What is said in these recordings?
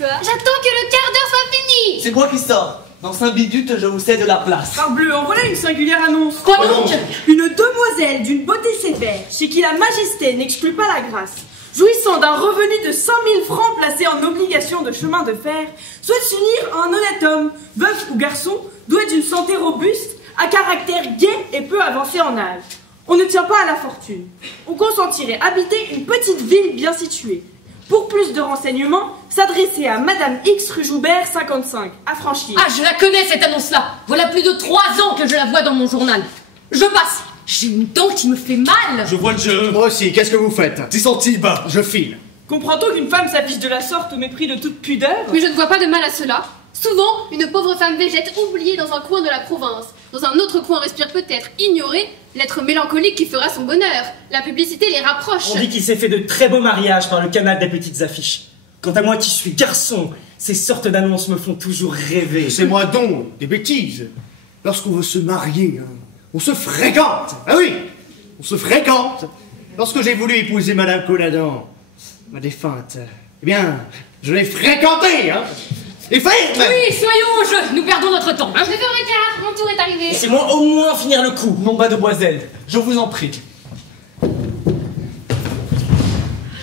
J'attends que le quart d'heure soit fini. C'est moi qui sors. Dans 5 minutes, je vous cède la place. Parbleu, en voilà une singulière annonce. Quoi donc? Une demoiselle d'une beauté sévère, chez qui la majesté n'exclut pas la grâce, jouissant d'un revenu de 100 000 francs placé en obligation de chemin de fer, souhaite s'unir à un honnête homme, veuf ou garçon, doué d'une santé robuste, à caractère gai et peu avancé en âge. On ne tient pas à la fortune. On consentirait habiter une petite ville bien située. Pour plus de renseignements, s'adresser à Madame X rue Joubert 55, affranchie. Ah, je la connais cette annonce-là. Voilà plus de 3 ans que je la vois dans mon journal. Je passe. J'ai une dent qui me fait mal. Je vois le jeu. Moi aussi, qu'est-ce que vous faites? 10 centimes. Je file. Comprend-on qu'une femme s'affiche de la sorte au mépris de toute pudeur? Mais je ne vois pas de mal à cela. Souvent, une pauvre femme végète oubliée dans un coin de la province. Dans un autre coin respire peut-être ignorée l'être mélancolique qui fera son bonheur. La publicité les rapproche. On dit qu'il s'est fait de très beaux mariages par le canal des petites affiches. Quant à moi qui suis garçon, ces sortes d'annonces me font toujours rêver. C'est moi donc, des bêtises. Lorsqu'on veut se marier, hein, on se fréquente. Ah oui, on se fréquente. Lorsque j'ai voulu épouser Madame Colladon, ma défunte, eh bien, je l'ai fréquentée, hein. Et faire Oui, soyons au jeu. Nous perdons notre temps. Je vais faire le quart. Mon tour est arrivé. Laissez-moi au moins finir le coup. Non, mademoiselle, je vous en prie.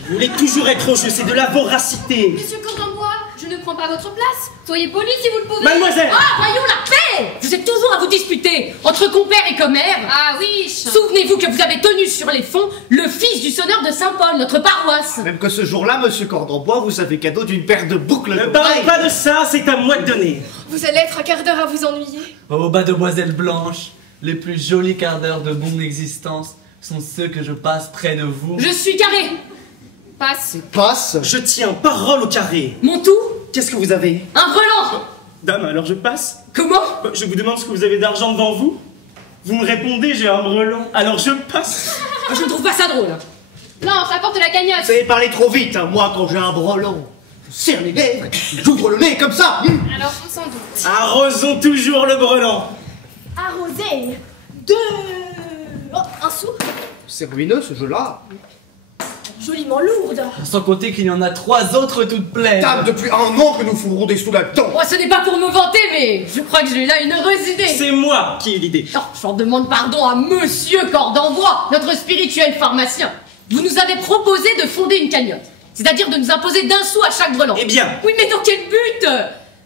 Vous voulez toujours être au jeu, c'est de la voracité. Monsieur Cordembois, je ne prends pas votre place. Soyez poli si vous le pouvez. Mademoiselle! Ah, voyons la paix. Vous êtes toujours à vous disputer entre compères et commères. Ah oui. Souvenez-vous que vous avez tenu sur les fonds le fils du sonneur de Saint-Paul, notre paroisse. Même que ce jour-là, monsieur Cordembois vous avez cadeau d'une paire de boucles. Ne parlez pas de ça, c'est à moi de donner. Vous allez être un quart d'heure à vous ennuyer. Oh, mademoiselle Blanche, les plus jolis quarts d'heure de mon existence sont ceux que je passe près de vous. Je suis carré. Passe. Passe. Je tiens parole au carré. Mon tout, Qu'est-ce que vous avez? un brelan. Dame, alors je passe. Comment? Je vous demande ce que vous avez d'argent devant vous. Vous me répondez, j'ai un brelan. Alors je passe. Je ne trouve pas ça drôle. Blanche, apporte la cagnotte. Vous savez parler trop vite, hein. Moi quand j'ai un brelan, je serre les lèvres, j'ouvre le nez comme ça. Alors, on s'en doute. Arrosons toujours le brelan. Arrosé. Oh, un sou. C'est ruineux ce jeu-là. Joliment lourde. Sans compter qu'il y en a 3 autres toutes pleines. Dame, depuis 1 an que nous fourrons des sous là-dedans. Moi, ce n'est pas pour me vanter, mais je crois que j'ai là une heureuse idée. C'est moi qui ai eu l'idée. Oh, j'en demande pardon à Monsieur Cordembois, notre spirituel pharmacien. Vous nous avez proposé de fonder une cagnotte, c'est-à-dire de nous imposer d'un sou à chaque brelan. Eh bien. Oui, mais dans quel but?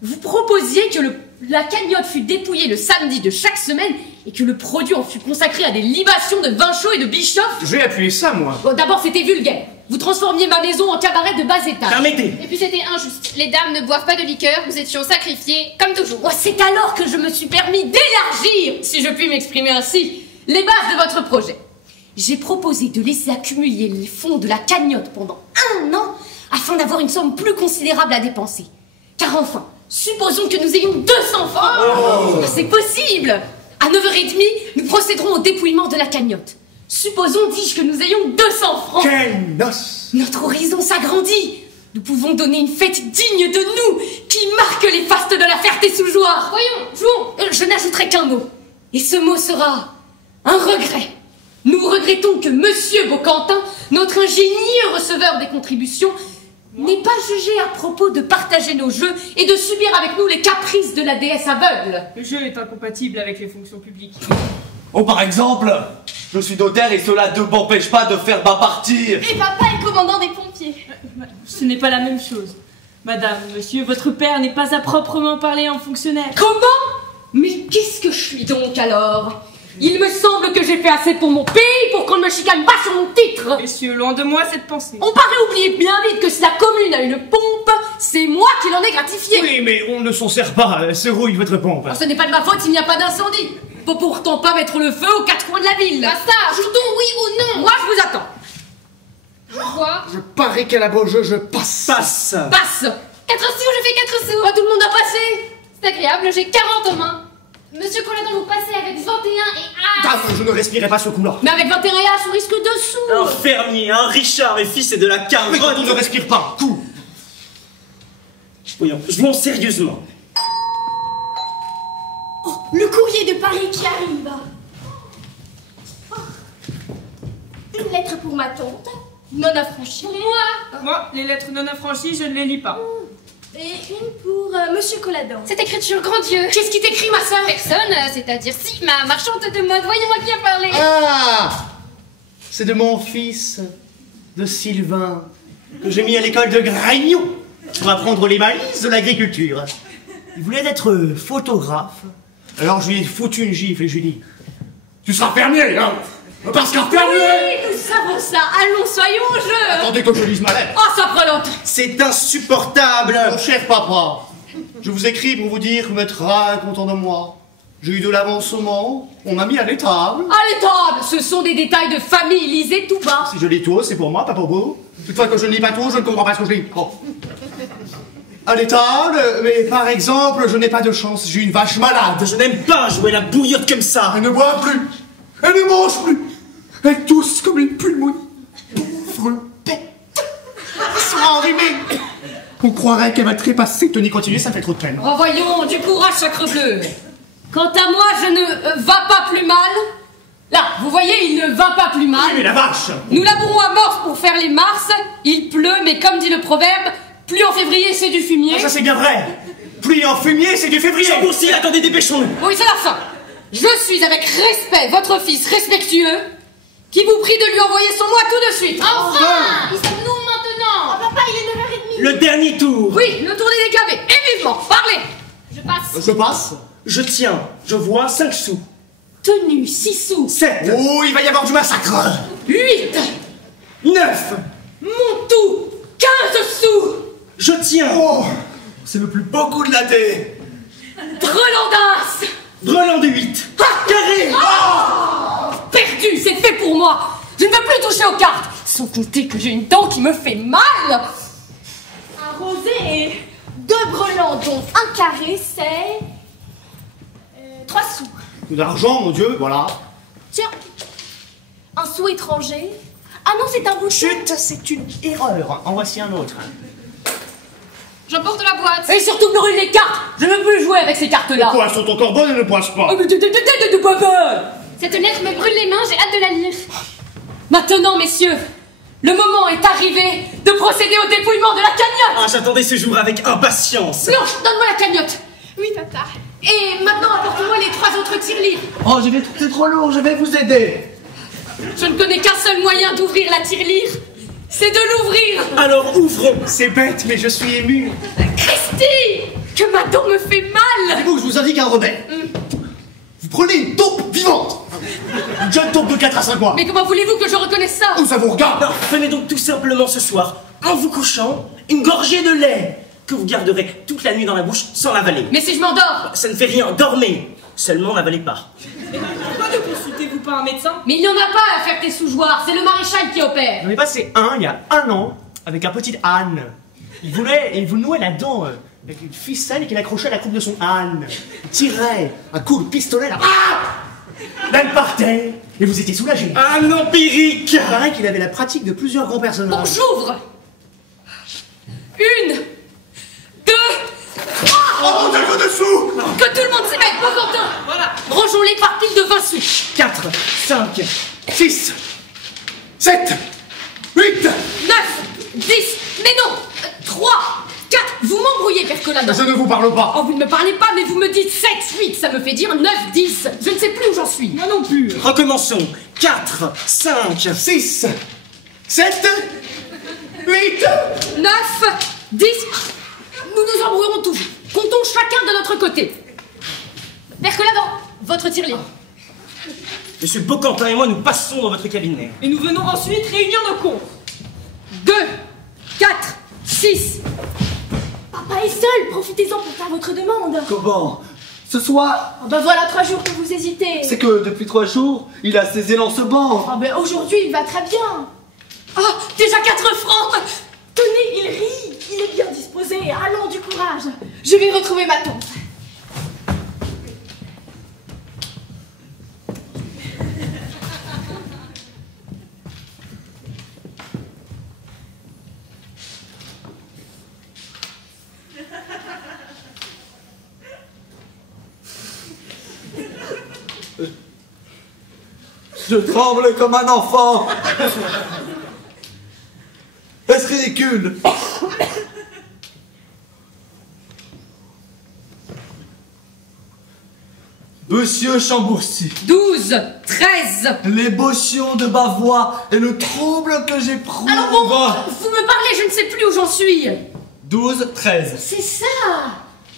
Vous proposiez que la cagnotte fût dépouillée le samedi de chaque semaine et que le produit en fût consacré à des libations de vin chaud et de bischoff. Je vais appuyer ça, moi. Bon, d'abord, c'était vulgaire. Vous transformiez ma maison en cabaret de bas étage. Permettez. Et puis c'était injuste. Les dames ne boivent pas de liqueur, nous étions sacrifiés, comme toujours. Oh, c'est alors que je me suis permis d'élargir, si je puis m'exprimer ainsi, les bases de votre projet. J'ai proposé de laisser accumuler les fonds de la cagnotte pendant 1 an afin d'avoir une somme plus considérable à dépenser. Car enfin, supposons que nous ayons 200 francs. Oh. C'est possible. À 9h30, nous procéderons au dépouillement de la cagnotte. Supposons, dis-je, que nous ayons 200 francs. Quelle noce! Notre horizon s'agrandit. Nous pouvons donner une fête digne de nous, qui marque les fastes de la Ferté-sous-Jouarre. Voyons, jouons. Je n'ajouterai qu'un mot. Et ce mot sera un regret. Nous regrettons que Monsieur Beauquentin, notre ingénieux receveur des contributions, n'ait pas jugé à propos de partager nos jeux et de subir avec nous les caprices de la déesse aveugle. Le jeu est incompatible avec les fonctions publiques. Oh, par exemple, je suis notaire et cela ne m'empêche pas de faire ma partie. Et papa est commandant des pompiers. Ce n'est pas la même chose. Madame, monsieur, votre père n'est pas à proprement parler un fonctionnaire. Comment? Mais qu'est-ce que je suis donc alors? Il me semble que j'ai fait assez pour mon pays pour qu'on ne me chicane pas sur mon titre. Messieurs, loin de moi cette pensée. On paraît oublier bien vite que si la commune a une pompe, c'est moi qui l'en ai gratifié. Oui, mais on ne s'en sert pas, se rouille votre pompe. Ce n'est pas de ma faute s'il n'y a pas d'incendie. Faut pourtant pas mettre le feu aux quatre coins de la ville. Basta, ajoutons oui ou non. Moi, je vous attends. Je vois. Je parie qu'à la beau jeu, je passe. Passe. Passe. 4 sous, je fais 4 sous. Tout le monde a passé. C'est agréable, j'ai 40 en main. Monsieur Colladon, vous passez avec 21 et Ah, As. je ne respirais pas ce coup-là. Mais avec 21 as, on risque 2 sous. Un fermier, un Richard et fils et de la Mais quand on carotte. ne respire pas, coup. Voyons, jouons sérieusement. Oh, le courrier de Paris qui arrive. Oh. Une lettre pour ma tante, non affranchie. Pour moi. Moi, les lettres non affranchies, je ne les lis pas. Et une pour Monsieur Colladon. Cette écriture, grand Dieu. Qu'est-ce qui t'écrit, ma sœur? Personne, c'est-à-dire si, ma marchande de mode, voyons-moi qui a parlé. Ah, c'est de mon fils, de Sylvain, que j'ai mis à l'école de Gragnon pour apprendre les malices de l'agriculture. Il voulait être photographe. Alors je lui ai foutu une gifle et je lui ai dit: tu seras fermier, hein? Parce qu'un fermier! Oui, nous savons ça. Allons, soyons au jeu. Attendez que je lise ma lettre. Oh, ça prolonge. C'est insupportable! Mon cher papa, je vous écris pour vous dire que vous êtes très content de moi. J'ai eu de l'avancement, on m'a mis à l'étable. À l'étable, ce sont des détails de famille. Lisez tout bas. Si je lis tout, c'est pour moi, pas pour vous. Toutefois que je ne lis pas tout, je ne comprends pas ce que je lis. Oh. À l'étable, mais par exemple, je n'ai pas de chance, j'ai une vache malade. Je n'aime pas jouer la bouillotte comme ça. Elle ne boit plus, elle ne mange plus, elle tousse comme une pulmonie. Pauvre bête. Elle sera enrhumée. On croirait qu'elle va trépasser. Tenez, continuez, ça me fait trop de peine. Oh, voyons, du courage, sacrebleu. Quant à moi, je ne va pas plus mal. Là, vous voyez, il ne va pas plus mal. Oui, mais la vache! Nous labourons à mort pour faire les mars. Il pleut, mais comme dit le proverbe, pluie en février, c'est du fumier. Ah, ça c'est bien vrai. Pluie en fumier, c'est du février. Chambourcy, attendez, dépêchons-nous. Oui, c'est la fin. Je suis avec respect votre fils respectueux, qui vous prie de lui envoyer son moi tout de suite. Enfin, y sommes-nous maintenant? Oh papa, il est 9h30. Le dernier tour. Oui, le tour des décavés. Et vivement, parlez. Je passe. Je passe. Je tiens, je vois 5 sous. Tenue, 6 sous. 7. Oh, il va y avoir du massacre. 8. 9. Mon tout, 15 sous. Je tiens. Oh, c'est le plus beau coup de l'année. Brelandas. Brelan de 8. Carré. Perdu, c'est fait pour moi. Je ne veux plus toucher aux cartes. Sans compter que j'ai une dent qui me fait mal. Un rosé et 2 brelans, dont un carré, c'est 3 sous. D'argent, mon Dieu, voilà. Tiens, un sou étranger. Ah non, c'est un bouton. Chut, c'est une erreur. En voici un autre. J'emporte la boîte. Et surtout brûle les cartes. Je ne veux plus jouer avec ces cartes-là. Quoi, elles sont encore bonnes et ne poissent pas. Oh, mais de papa. Cette lettre me brûle les mains, j'ai hâte de la lire. Maintenant, messieurs, le moment est arrivé de procéder au dépouillement de la cagnotte. Ah, j'attendais ce jour avec impatience. Blanche, donne-moi la cagnotte. Oui, papa. Et maintenant, apporte-moi les 3 autres tirelires. Oh, c'est trop lourd, je vais vous aider. Je ne connais qu'un seul moyen d'ouvrir la tirelire. C'est de l'ouvrir. Alors ouvrons. C'est bête, mais je suis ému. Christy, que ma dent me fait mal. Savez-vous que je vous indique un remède? Vous prenez une taupe vivante. Une jeune taupe de 4 à 5 mois. Mais comment voulez-vous que je reconnaisse ça? Où ça vous regarde? Alors, prenez donc tout simplement ce soir, en vous couchant, une gorgée de lait que vous garderez toute la nuit dans la bouche sans l'avaler. Mais si je m'endors? Ça ne fait rien, dormez. Seulement n'avalez pas. Pourquoi ne consultez-vous pas un médecin? Mais il n'y en a pas à faire tes sous-jouards, c'est le maréchal qui opère. J'en ai passé un il y a 1 an avec un petit âne. Il vous nouait la dent avec une ficelle qu'il accrochait à la croupe de son âne. Il tirait un coup de pistolet là. Ah, l'âne partait et vous étiez soulagé. Un empirique. Il paraît qu'il avait la pratique de plusieurs grands Bon, personnages. j'ouvre. 1, 2, Oh mon Dieu, dessous! que tout le monde s'y mette, Bourgotin. Voilà. Rangeons-les par pile de 20 sous. 4, 5, 6, 7, 8. 9, 10, mais non, 3, 4. Vous m'embrouillez, Père Colladon. Je ne vous parle pas. Oh, vous ne me parlez pas, mais vous me dites 7, 8. Ça me fait dire 9, 10. Je ne sais plus où j'en suis. Moi non plus. Recommençons. 4, 5, 6, 7, 8. 9, 10. Nous nous embrouillerons toujours. Comptons chacun de notre côté. Père Colladon, votre tirelire. Monsieur Beauquentin et moi, nous passons dans votre cabinet. Et nous venons ensuite réunir nos comptes. 2, 4, 6. Papa est seul, profitez-en pour faire votre demande. Comment? Ce soir, Oh ben voilà 3 jours que vous hésitez. c'est que depuis 3 jours, il a ses élans ce banc. Oh ben aujourd'hui il va très bien. Oh, déjà 4 francs. Tenez, il rit, il est bien disposé, allons du courage. Je vais retrouver ma tante. Je tremble comme un enfant. Est-ce ridicule? Monsieur Chambourcy, 12, 13. l'émotion de ma voix et le trouble que j'éprouve. Alors bon, vous me parlez, je ne sais plus où j'en suis. 12, 13. C'est ça.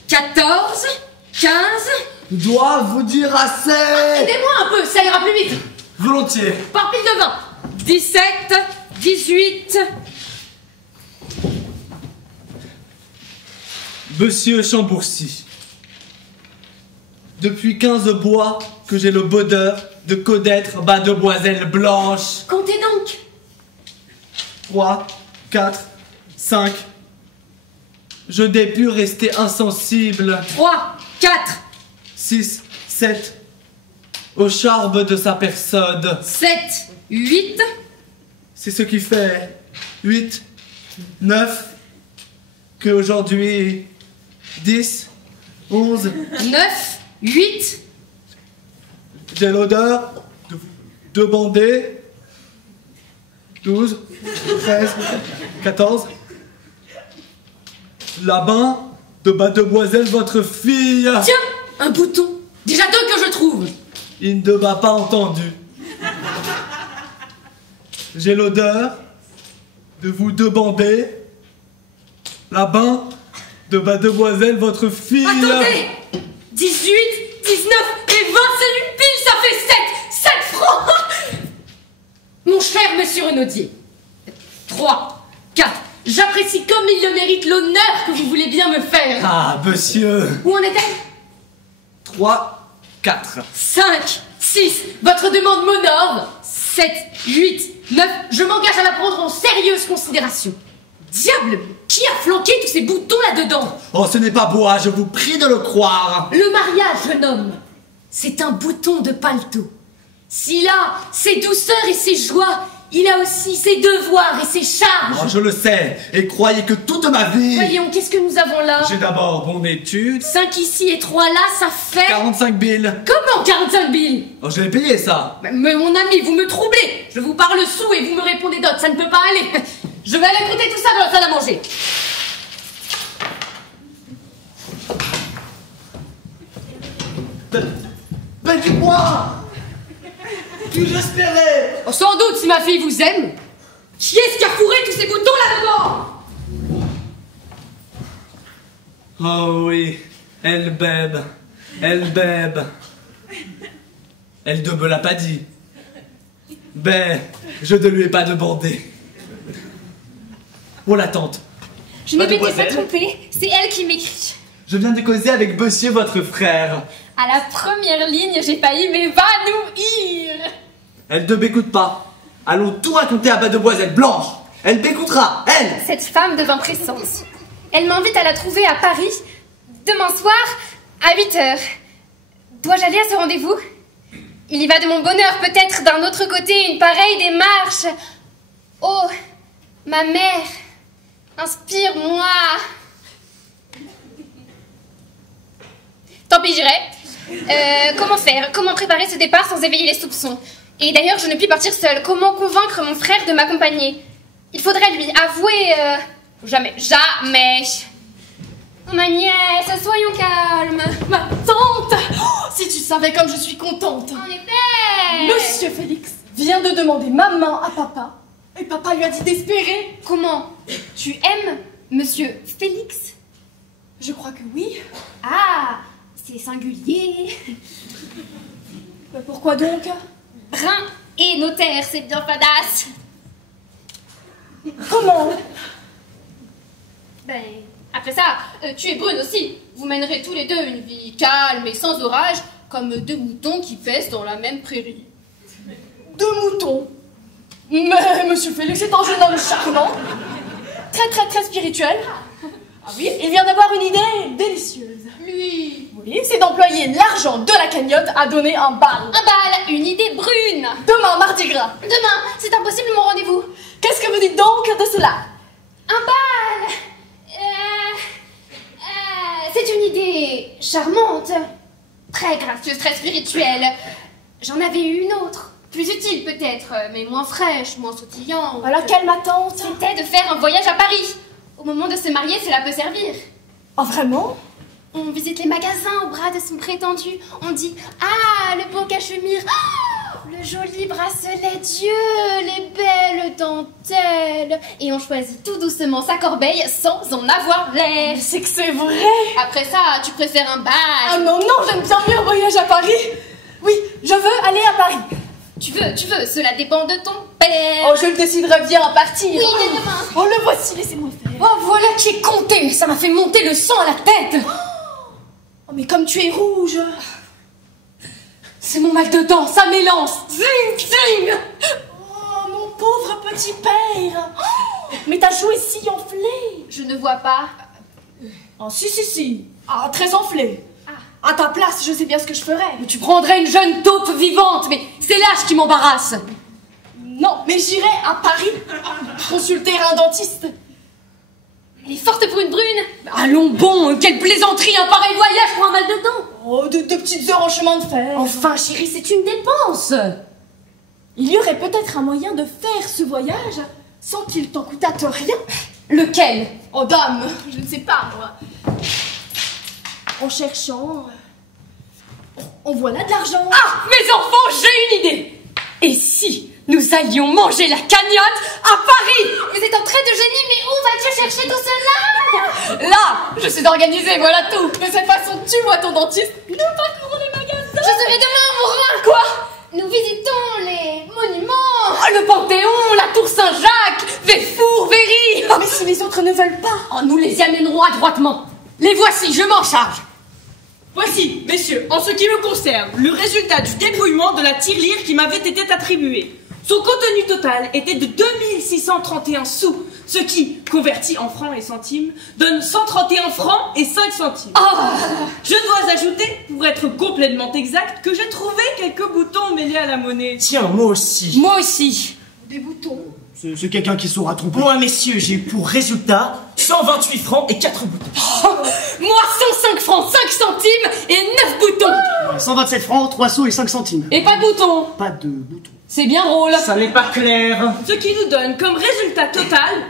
14, 15. Dois vous dire assez. Aidez-moi un peu, ça ira plus vite. Volontiers. Par pile de 20. 17, 18. Monsieur Chambourcy, depuis 15 bois que j'ai le bonheur de connaître mademoiselle Blanche. Comptez donc. 3, 4, 5. Je n'ai pu rester insensible. 3, 4, 6, 7. Au charme de sa personne. 7, 8. C'est ce qui fait 8, 9. Que aujourd'hui 10, 11. 9, 8. J'ai l'odeur de demander 12, 13, 14. La main de mademoiselle votre fille. Tiens, un bouton. Déjà 2 que je trouve. Il ne m'a pas entendu. J'ai l'odeur de vous demander la main de mademoiselle votre fille. Attendez. 18, 19 et 20, c'est une pile, ça fait 7. 7 francs. Mon cher monsieur Renaudier. 3, 4. J'apprécie comme il le mérite l'honneur que vous voulez bien me faire. Ah, monsieur. Où en est-elle? 3, 4. 5, 6, votre demande m'honore. 7, 8, 9, je m'engage à la prendre en sérieuse considération. Diable, qui a flanqué tous ces boutons là-dedans? Oh, ce n'est pas moi, je vous prie de le croire. Le mariage, jeune homme, c'est un bouton de paletot. S'il a ses douceurs et ses joies, il a aussi ses devoirs et ses charges. Oh, je le sais, et croyez que toute ma vie... Voyons, qu'est-ce que nous avons là? J'ai d'abord mon étude, 5 ici et 3 là, ça fait... 45 billes. Comment 45 billes? Oh, je l'ai payé ça. Mais mon ami, vous me troublez. Je vous parle sous et vous me répondez d'autres, ça ne peut pas aller. Je vais aller écouter tout ça dans la salle à manger. Mais dis-moi, que j'espérais. Oh, sans doute, si ma fille vous aime. Qui est-ce qui a fourré tous ces boutons là-dedans? Oh oui, elle bèbe, elle bèbe. Elle ne me l'a pas dit. Ben, je ne lui ai pas demandé. Oh la tante, Je ne m'étais pas Mademoiselle. trompée, c'est elle qui m'écrit. je viens de causer avec monsieur votre frère. À la première ligne, j'ai failli m'évanouir. Elle ne m'écoute pas. Allons tout raconter à mademoiselle Blanche. Elle m'écoutera, elle. Cette femme devint pressante. Elle m'invite à la trouver à Paris, demain soir, à 8h. Dois-je aller à ce rendez-vous? Il y va de mon bonheur, peut-être d'un autre côté, une pareille démarche. Oh, ma mère, inspire-moi. Tant pis, j'irai. Comment faire? Comment préparer ce départ sans éveiller les soupçons? Et d'ailleurs, je ne puis partir seule. Comment convaincre mon frère de m'accompagner? Il faudrait lui avouer... Jamais, jamais. Oh, ma nièce, soyons calmes. Ma tante. Oh, si tu savais comme je suis contente. En effet. Monsieur Félix vient de demander ma main à papa. Et papa lui a dit d'espérer. Comment? Tu aimes Monsieur Félix? Je crois que oui. Ah, c'est singulier. Mais pourquoi donc? marin et notaire, c'est bien fadasse. Comment? Ben, après ça, tu es brune aussi. Vous mènerez tous les deux une vie calme et sans orage, comme deux moutons qui paissent dans la même prairie. Deux moutons. Mais Monsieur Félix est un jeune homme charmant, très spirituel. Ah oui, il vient d'avoir une idée délicieuse. Lui, Oui, c'est d'employer l'argent de la cagnotte à donner un bal. un bal, une idée brune. Demain, mardi gras. Demain, c'est impossible mon rendez-vous. Qu'est-ce que vous dites donc de cela? Un bal. C'est une idée charmante, très gracieuse, très spirituelle. J'en avais eu une autre, plus utile peut-être, mais moins fraîche, moins sautillante. Alors quelle ma tante? C'était de faire un voyage à Paris. Au moment de se marier, cela peut servir. Oh vraiment? On visite les magasins au bras de son prétendu. On dit « Ah, le beau cachemire, oh, le joli bracelet, Dieu, les belles dentelles !» Et on choisit tout doucement sa corbeille sans en avoir l'air. C'est que c'est vrai. Après ça, tu préfères un bal. Ah non, j'aime bien mieux un voyage à Paris. Oui, je veux aller à Paris. Tu veux, cela dépend de ton père. Oh, je le déciderai bien à partir. Oui, dès demain. Oh, le voici, laissez-moi faire. Oh, voilà qui est compté. Ça m'a fait monter le sang à la tête. Oh, mais comme tu es rouge. C'est mon mal de dents, ça m'élance. Zing, zing. Oh, mon pauvre petit père. Oh, mais ta joue est si enflée. Je ne vois pas. Oh, si. Ah, très enflée. Ah. À ta place, je sais bien ce que je ferais. Tu prendrais une jeune taupe vivante, mais c'est l'âge qui m'embarrasse. Non, mais j'irai à Paris consulter un dentiste. Elle est forte pour une brune. Allons bon, quelle plaisanterie, un pareil voyage pour un mal de dents. Oh, de petites heures en chemin de fer. Enfin, chérie, c'est une dépense. Il y aurait peut-être un moyen de faire ce voyage sans qu'il t'en coûtât rien. Lequel? Oh dame, je ne sais pas moi. En cherchant, on voilà de l'argent. Ah, mes enfants, j'ai une idée. Et si nous allions manger la cagnotte à Paris? Vous êtes en train de génie, mais où vas-tu chercher tout cela? Là, je sais d'organiser, voilà tout. De cette façon, tu vois ton dentiste. Nous parcourons les magasins. Je serai demain, mon rein. Quoi? Nous visitons les monuments. Oh, le Panthéon, la Tour Saint-Jacques, Véfour, Véry. Mais si les autres ne veulent pas. Oh, nous les y amènerons adroitement. Les voici, je m'en charge. Voici, messieurs, en ce qui me concerne, le résultat du débrouillement de la tirelire qui m'avait été attribuée. Son contenu total était de 2631 sous, ce qui, converti en francs et centimes, donne 131 francs et 5 centimes. Je dois ajouter, pour être complètement exact, que j'ai trouvé quelques boutons mêlés à la monnaie. Tiens, moi aussi. Moi aussi. Des boutons. C'est quelqu'un qui saura tromper. Moi, messieurs, j'ai eu pour résultat 128 francs et 4 boutons. Moi, 105 francs, 5 centimes et 9 boutons. 127 francs, 3 sous et 5 centimes. Et pas de boutons. Pas de boutons. C'est bien drôle. Ça n'est pas clair. Ce qui nous donne comme résultat total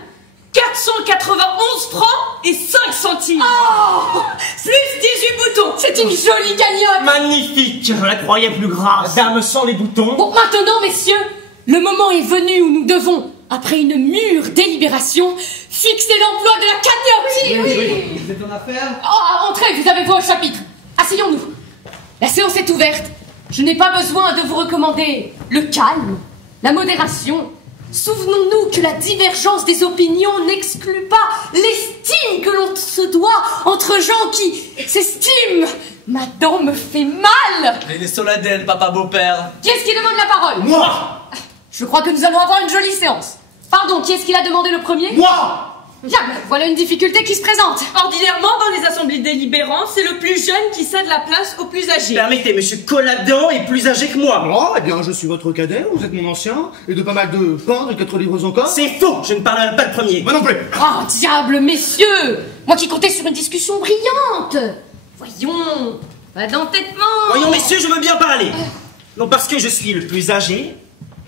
491 francs et 5 centimes. Plus 18 boutons. C'est une jolie cagnotte. Magnifique. Je la croyais plus grasse. Dame sans les boutons. Bon, maintenant, messieurs, le moment est venu où nous devons, après une mûre délibération, fixer l'emploi de la cagnotte. Oui. Vous êtes en affaire? Oh, entrez, vous avez voix au chapitre. Asseyons-nous. La séance est ouverte. Je n'ai pas besoin de vous recommander le calme, la modération. Souvenons-nous que la divergence des opinions n'exclut pas l'estime que l'on se doit entre gens qui s'estiment. Ma dent me fait mal. Il est solennel, papa beau-père. Qui est-ce qui demande la parole? Moi! Je crois que nous allons avoir une jolie séance. Pardon, qui est-ce qui l'a demandé le premier? Moi! Bien, voilà une difficulté qui se présente. Ordinairement, dans les assemblées délibérantes, c'est le plus jeune qui cède la place au plus âgé. Permettez, monsieur Colladon est plus âgé que moi. Oh, eh bien, je suis votre cadet, vous êtes mon ancien, et de pas mal de pain, de 4 livres encore. C'est faux, je ne parlerai pas le premier. Moi non plus. Oh, diable, messieurs! Moi qui comptais sur une discussion brillante. Voyons, pas d'entêtement. Voyons, messieurs, je veux bien parler. Non parce que je suis le plus âgé,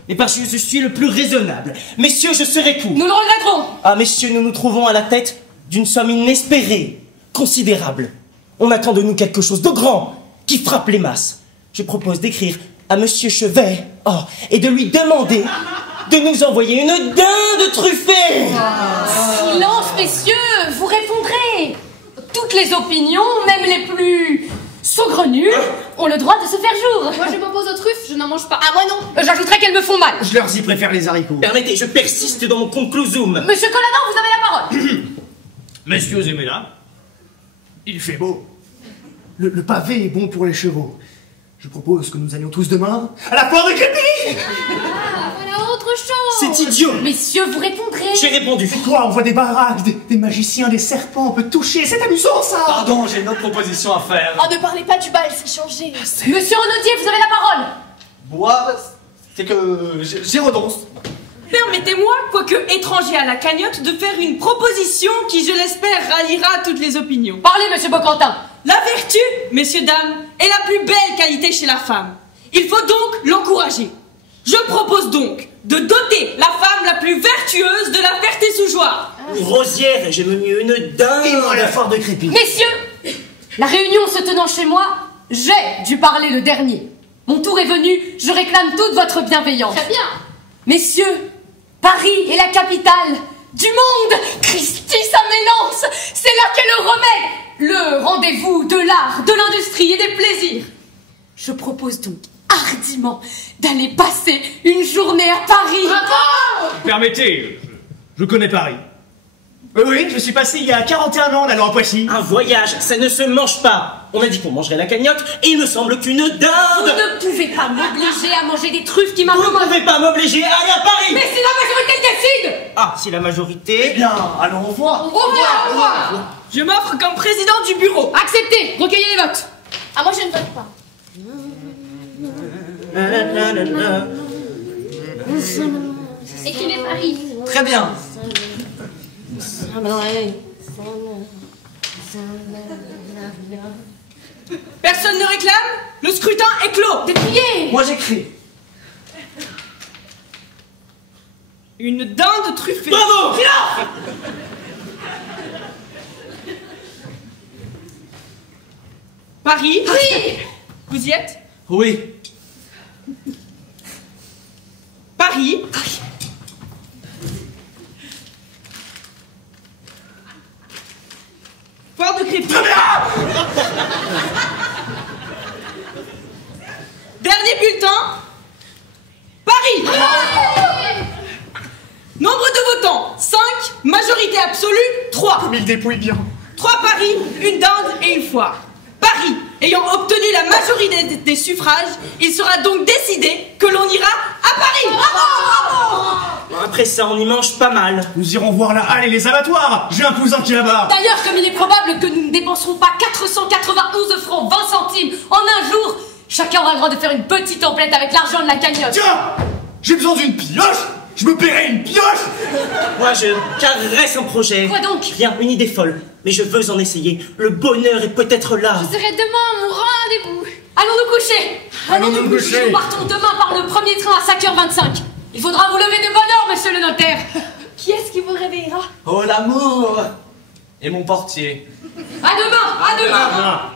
mais parce que je suis le plus raisonnable. Messieurs, je serai court. Nous le regretterons. Ah, messieurs, nous nous trouvons à la tête d'une somme inespérée, considérable. On attend de nous quelque chose de grand, qui frappe les masses. Je propose d'écrire à monsieur Chevet, et de lui demander de nous envoyer une dinde truffée. Silence, messieurs, vous répondrez. Toutes les opinions, même les plus saugrenues, ont ont le droit de se faire jour. Moi, je m'oppose aux truffes, je n'en mange pas. Ah, moi non. J'ajouterais qu'elles me font mal. Je leur y préfère les haricots. Permettez, je persiste dans mon conclusum. Monsieur Colladon, vous avez la parole. Messieurs et mesdames, il fait beau. Le pavé est bon pour les chevaux. Je propose que nous allions tous demain à la foire de Crépy. Ah, voilà autre chose. C'est idiot. Messieurs, vous répondrez. J'ai répondu. Et quoi, on voit des baraques, des magiciens, des serpents, on peut toucher, c'est amusant ça. Pardon, j'ai une autre proposition à faire. Oh, ne parlez pas du bal, c'est changé. Monsieur Renaudier, vous avez la parole. Moi, c'est que j'y renonce. Permettez-moi, quoique étranger à la cagnotte, de faire une proposition qui, je l'espère, ralliera toutes les opinions. Parlez, monsieur Bocantin. La vertu, messieurs, dames, est la plus belle qualité chez la femme. Il faut donc l'encourager. Je propose donc de doter la femme la plus vertueuse de la Ferté-sous-Joire. Une rosière, et j'aime mieux une dinde. Et moi à la foire de Crépy. Messieurs, la réunion se tenant chez moi, j'ai dû parler le dernier. Mon tour est venu, je réclame toute votre bienveillance. Très bien. Messieurs, Paris est la capitale du monde. Christi, ça m'élance. C'est là qu'est le remède. Le rendez-vous de l'art, de l'industrie et des plaisirs. Je propose donc hardiment d'aller passer une journée à Paris. Permettez, je connais Paris. Oui, je suis passé il y a 41 ans en allant à Poissy. Un voyage, ça ne se mange pas. On a dit qu'on mangerait la cagnotte, et il me semble qu'une Vous dinde. ne pouvez pas m'obliger à manger des truffes qui Vous ne m'incommodent. pouvez pas m'obliger à aller à Paris. Mais c'est la majorité qui décide. Ah, si la majorité... Bien, allons au revoir. Au revoir. Je m'offre comme président du bureau. Acceptez, recueillez les votes. Ah, moi, je ne vote pas. Et qu'il est Paris. Très bien. Personne ne réclame? Le scrutin est clos. Décriez. Moi j'écris. Une dinde truffée. Bravo. Paris? Oui. Vous y êtes? Oui. Paris? Foire de Crépy. Dernier bulletin. Paris. Nombre de votants, 5. Majorité absolue, 3. Comme il dépouille bien. 3 paris, une dinde et une foire. Paris ayant obtenu la majorité des suffrages, il sera donc décidé que l'on ira à Paris. Bravo! Après ça, on y mange pas mal. Nous irons voir la halle et les abattoirs. J'ai un cousin qui est là-bas. D'ailleurs, comme il est probable que nous ne dépenserons pas 491 francs 20 centimes en un jour, chacun aura le droit de faire une petite emplette avec l'argent de la cagnotte. Tiens, j'ai besoin d'une pioche. Je me paierai une pioche. Moi, je caresse un projet. Quoi donc? Rien, une idée folle. Mais je veux en essayer. Le bonheur est peut-être là. Je serai demain à mon rendez-vous. Allons nous coucher. Allons nous coucher. Nous partons demain par le premier train à 5h25. Il faudra vous lever de bonne heure, monsieur le notaire. Qui est-ce qui vous réveillera? Oh l'amour. Et mon portier. À demain, à demain.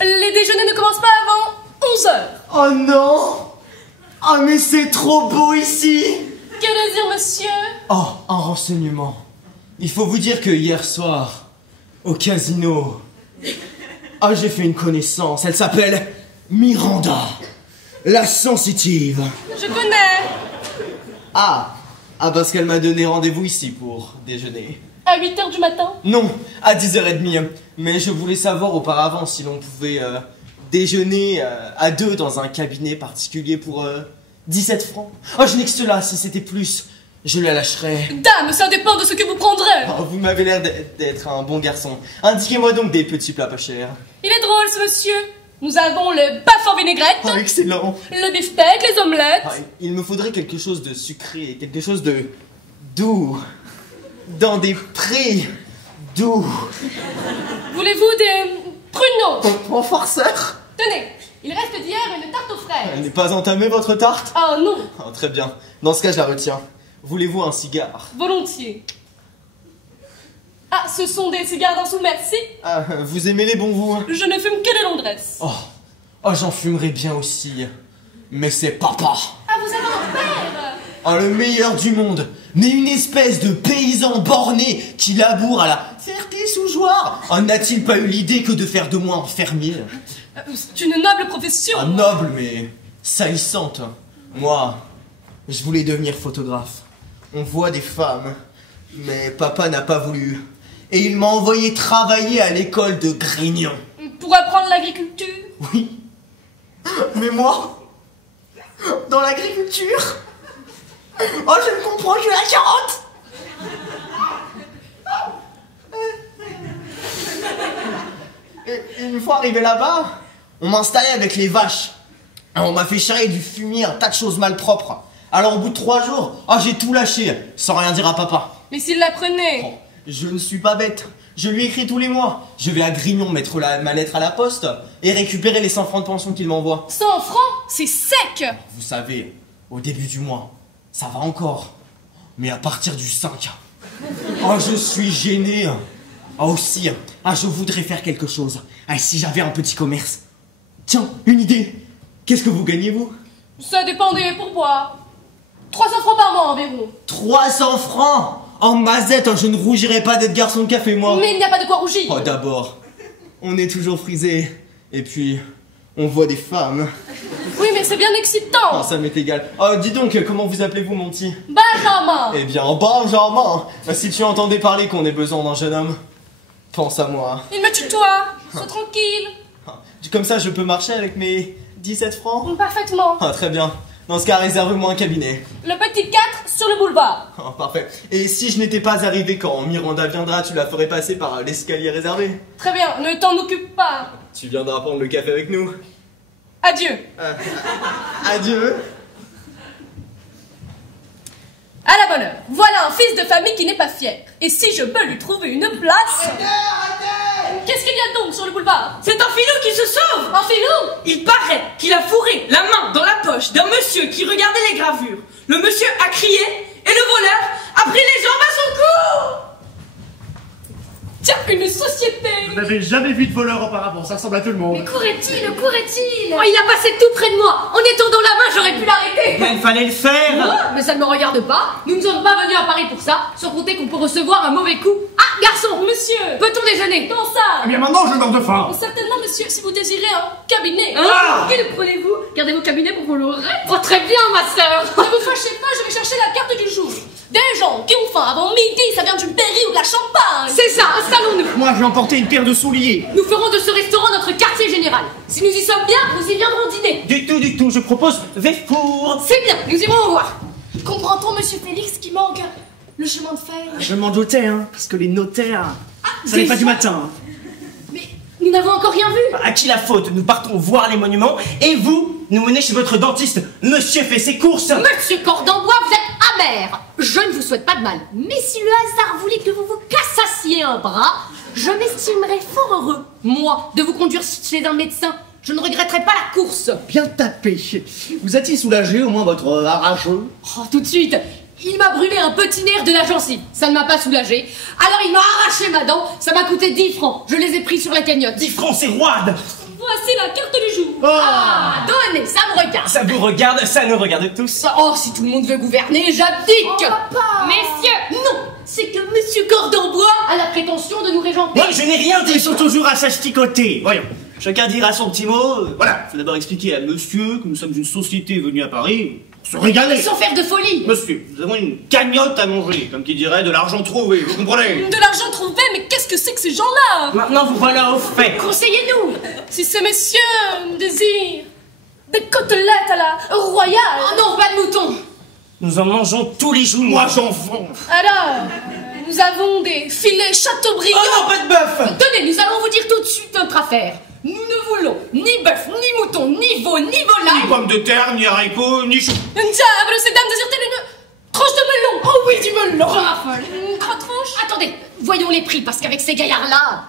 Les déjeuners ne commencent pas avant 11h. Oh non. Ah mais c'est trop beau ici. Que désire monsieur? Oh, un renseignement. Il faut vous dire que hier soir, au casino, j'ai fait une connaissance. Elle s'appelle Miranda, la sensitive. Je connais. Ah, Ah, parce qu'elle m'a donné rendez-vous ici pour déjeuner. À 8h du matin? Non, à 10h30. Mais je voulais savoir auparavant si l'on pouvait déjeuner à deux dans un cabinet particulier pour 17 francs. Oh, je n'ai que cela, si c'était plus, je la lâcherais. Dame, ça dépend de ce que vous prendrez. Oh, vous m'avez l'air d'être un bon garçon. Indiquez-moi donc des petits plats pas chers. Il est drôle ce monsieur. Nous avons le bœuf en vinaigrette, Oh, excellent. le beefsteak, les omelettes. Ah, il me faudrait quelque chose de sucré, quelque chose de doux. Dans des prés doux. Voulez-vous des pruneaux? Mon farceur. Tenez, il reste d'hier une tarte aux Elle fraises. n'est pas entamée votre tarte? Oh non, Oh, très bien. Dans ce cas, je la retiens. Voulez-vous un cigare? volontiers. Ah, ce sont des cigares d'un sou, merci. Ah, vous aimez les bons vous? Je ne fume que des Londres. Oh, j'en fumerais bien aussi. Mais c'est papa. Ah, vous avez un père? Oh, le meilleur du monde. Mais une espèce de paysan borné qui laboure à la Ferté-sous-Jouarre. Oh, n'a-t-il pas eu l'idée que de faire de moi un fermier? C'est une noble profession. Ah, noble, mais salissante. Moi, je voulais devenir photographe. On voit des femmes, mais papa n'a pas voulu. Et il m'a envoyé travailler à l'école de Grignon. Pour apprendre l'agriculture? Oui. Mais moi, dans l'agriculture, oh, je ne comprends que la carotte. Et une fois arrivé là-bas, on m'a installé avec les vaches. Alors, on m'a fait charrier du fumier, un tas de choses malpropres. Alors au bout de 3 jours, oh, j'ai tout lâché, sans rien dire à papa. Mais s'il l'apprenait? Oh, je ne suis pas bête. Je lui écris tous les mois. Je vais à Grignon mettre ma lettre à la poste et récupérer les 100 francs de pension qu'il m'envoie. 100 francs? C'est sec. Vous savez, au début du mois, ça va encore. Mais à partir du 5, oh, je suis gêné. Ah, aussi, je voudrais faire quelque chose. Ah, si j'avais un petit commerce. Tiens, une idée. Qu'est-ce que vous gagnez, vous? Ça dépend des pourboires. 300 francs par mois environ. 300 francs. En mazette, je ne rougirais pas d'être garçon de café, moi. Mais il n'y a pas de quoi rougir. Oh, d'abord, on est toujours frisé. Et puis, on voit des femmes. Oui, mais c'est bien excitant. Oh, ça m'est égal. Oh, dis donc, comment vous appelez-vous, mon petit? Benjamin. Eh bien, Benjamin, si tu entendais parler qu'on ait besoin d'un jeune homme, pense à moi. Il me tutoie. Sois tranquille. Comme ça, je peux marcher avec mes 17 francs? Parfaitement. Ah, très bien. Dans ce cas, réserve-moi un cabinet. Le petit 4 sur le boulevard. Oh, parfait. Et si je n'étais pas arrivé quand Miranda viendra, tu la ferais passer par l'escalier réservé? Très bien, ne t'en occupe pas. Tu viendras prendre le café avec nous? Adieu. Adieu. À la bonne heure. Voilà un fils de famille qui n'est pas fier. Et si je peux lui trouver une place... Qu'est-ce qu'il y a donc sur le boulevard? C'est un filou qui se sauve. Un filou? Il paraît qu'il a fourré la main dans la poche d'un monsieur qui regardait les gravures. Le monsieur a crié et le voleur a pris les jambes à son cou. Tiens, une société. Vous n'avez jamais vu de voleur auparavant, ça ressemble à tout le monde. Mais qu'aurait-il? Oh, il a passé tout près de moi. En étendant la main, j'aurais pu l'arrêter. Mais il fallait le faire. Oh, mais ça ne me regarde pas. Nous ne sommes pas venus à Paris pour ça, sans compter qu'on peut recevoir un mauvais coup. Ah, garçon, Monsieur. peut-on déjeuner? Comment ça? Eh bien maintenant, je meurs de faim. Certainement, monsieur, si vous désirez un cabinet. Ah, que prenez-vous? Gardez vos cabinets pour vos l'oreille. Oh, très bien, ma sœur. Ne vous fâchez pas, je vais chercher la carte du jour. Des gens qui ont faim avant midi, ça vient du Berry ou de la Champagne. C'est ça, installons-nous. Moi, je vais emporter une paire de souliers. Nous ferons de ce restaurant notre quartier général. Si nous y sommes bien, nous y viendrons dîner. Du tout, je propose Véfour. C'est bien, nous irons voir. Comprend-on, monsieur Félix, qui manque le chemin de fer? Je m'en doutais, hein, parce que les notaires, ça n'est pas du matin. Mais nous n'avons encore rien vu. À qui la faute? Nous partons voir les monuments et vous, nous menez chez votre dentiste. Monsieur fait ses courses. Monsieur Cordenbois, vous êtes amer. Je ne vous souhaite pas de mal. Mais si le hasard voulait que vous vous cassassiez un bras, je m'estimerais fort heureux, moi, de vous conduire chez un médecin. Je ne regretterai pas la course. Bien tapé. Vous êtes-il soulagé, au moins votre arracheux? Oh, tout de suite. Il m'a brûlé un petit nerf de la gencive. Ça ne m'a pas soulagé. Alors il m'a arraché ma dent. Ça m'a coûté 10 francs. Je les ai pris sur la cagnotte. 10 francs, c'est roide. Voici la carte du jour. Ah, donnez, ça me regarde. Ça vous regarde, ça nous regarde tous. Oh, si tout le monde veut gouverner, j'abdique. Messieurs, Non, c'est que Monsieur Cordenbois a la prétention de nous régenter. Moi, je n'ai rien dit. Ils sont toujours à s'asticoter. Voyons, chacun dira son petit mot. Voilà, faut d'abord expliquer à monsieur que nous sommes une société venue à Paris pour Se régaler. Sans faire de folie. Monsieur, nous avons une cagnotte à manger, comme qui dirait de l'argent trouvé, vous comprenez? De l'argent trouvé, mais qu'est-ce que c'est que ces gens-là? Maintenant, vous voilà au fait. Conseillez-nous. Si ces messieurs désirent des côtelettes à la royale. Oh non, pas de mouton. Nous en mangeons tous les jours. Moi, j'en vends. Alors, nous avons des filets Chateaubriand. Oh non, pas de bœuf. Tenez, nous allons vous dire tout de suite notre affaire. Nous ne voulons ni bœuf, ni mouton, ni veau, ni volaille. Ni pommes de terre, ni haricots, ni choux. Diable, ces dames désirent-elles une tranche de melon? Oh oui, du melon. Une tranche. Attendez, voyons les prix, parce qu'avec ces gaillards-là,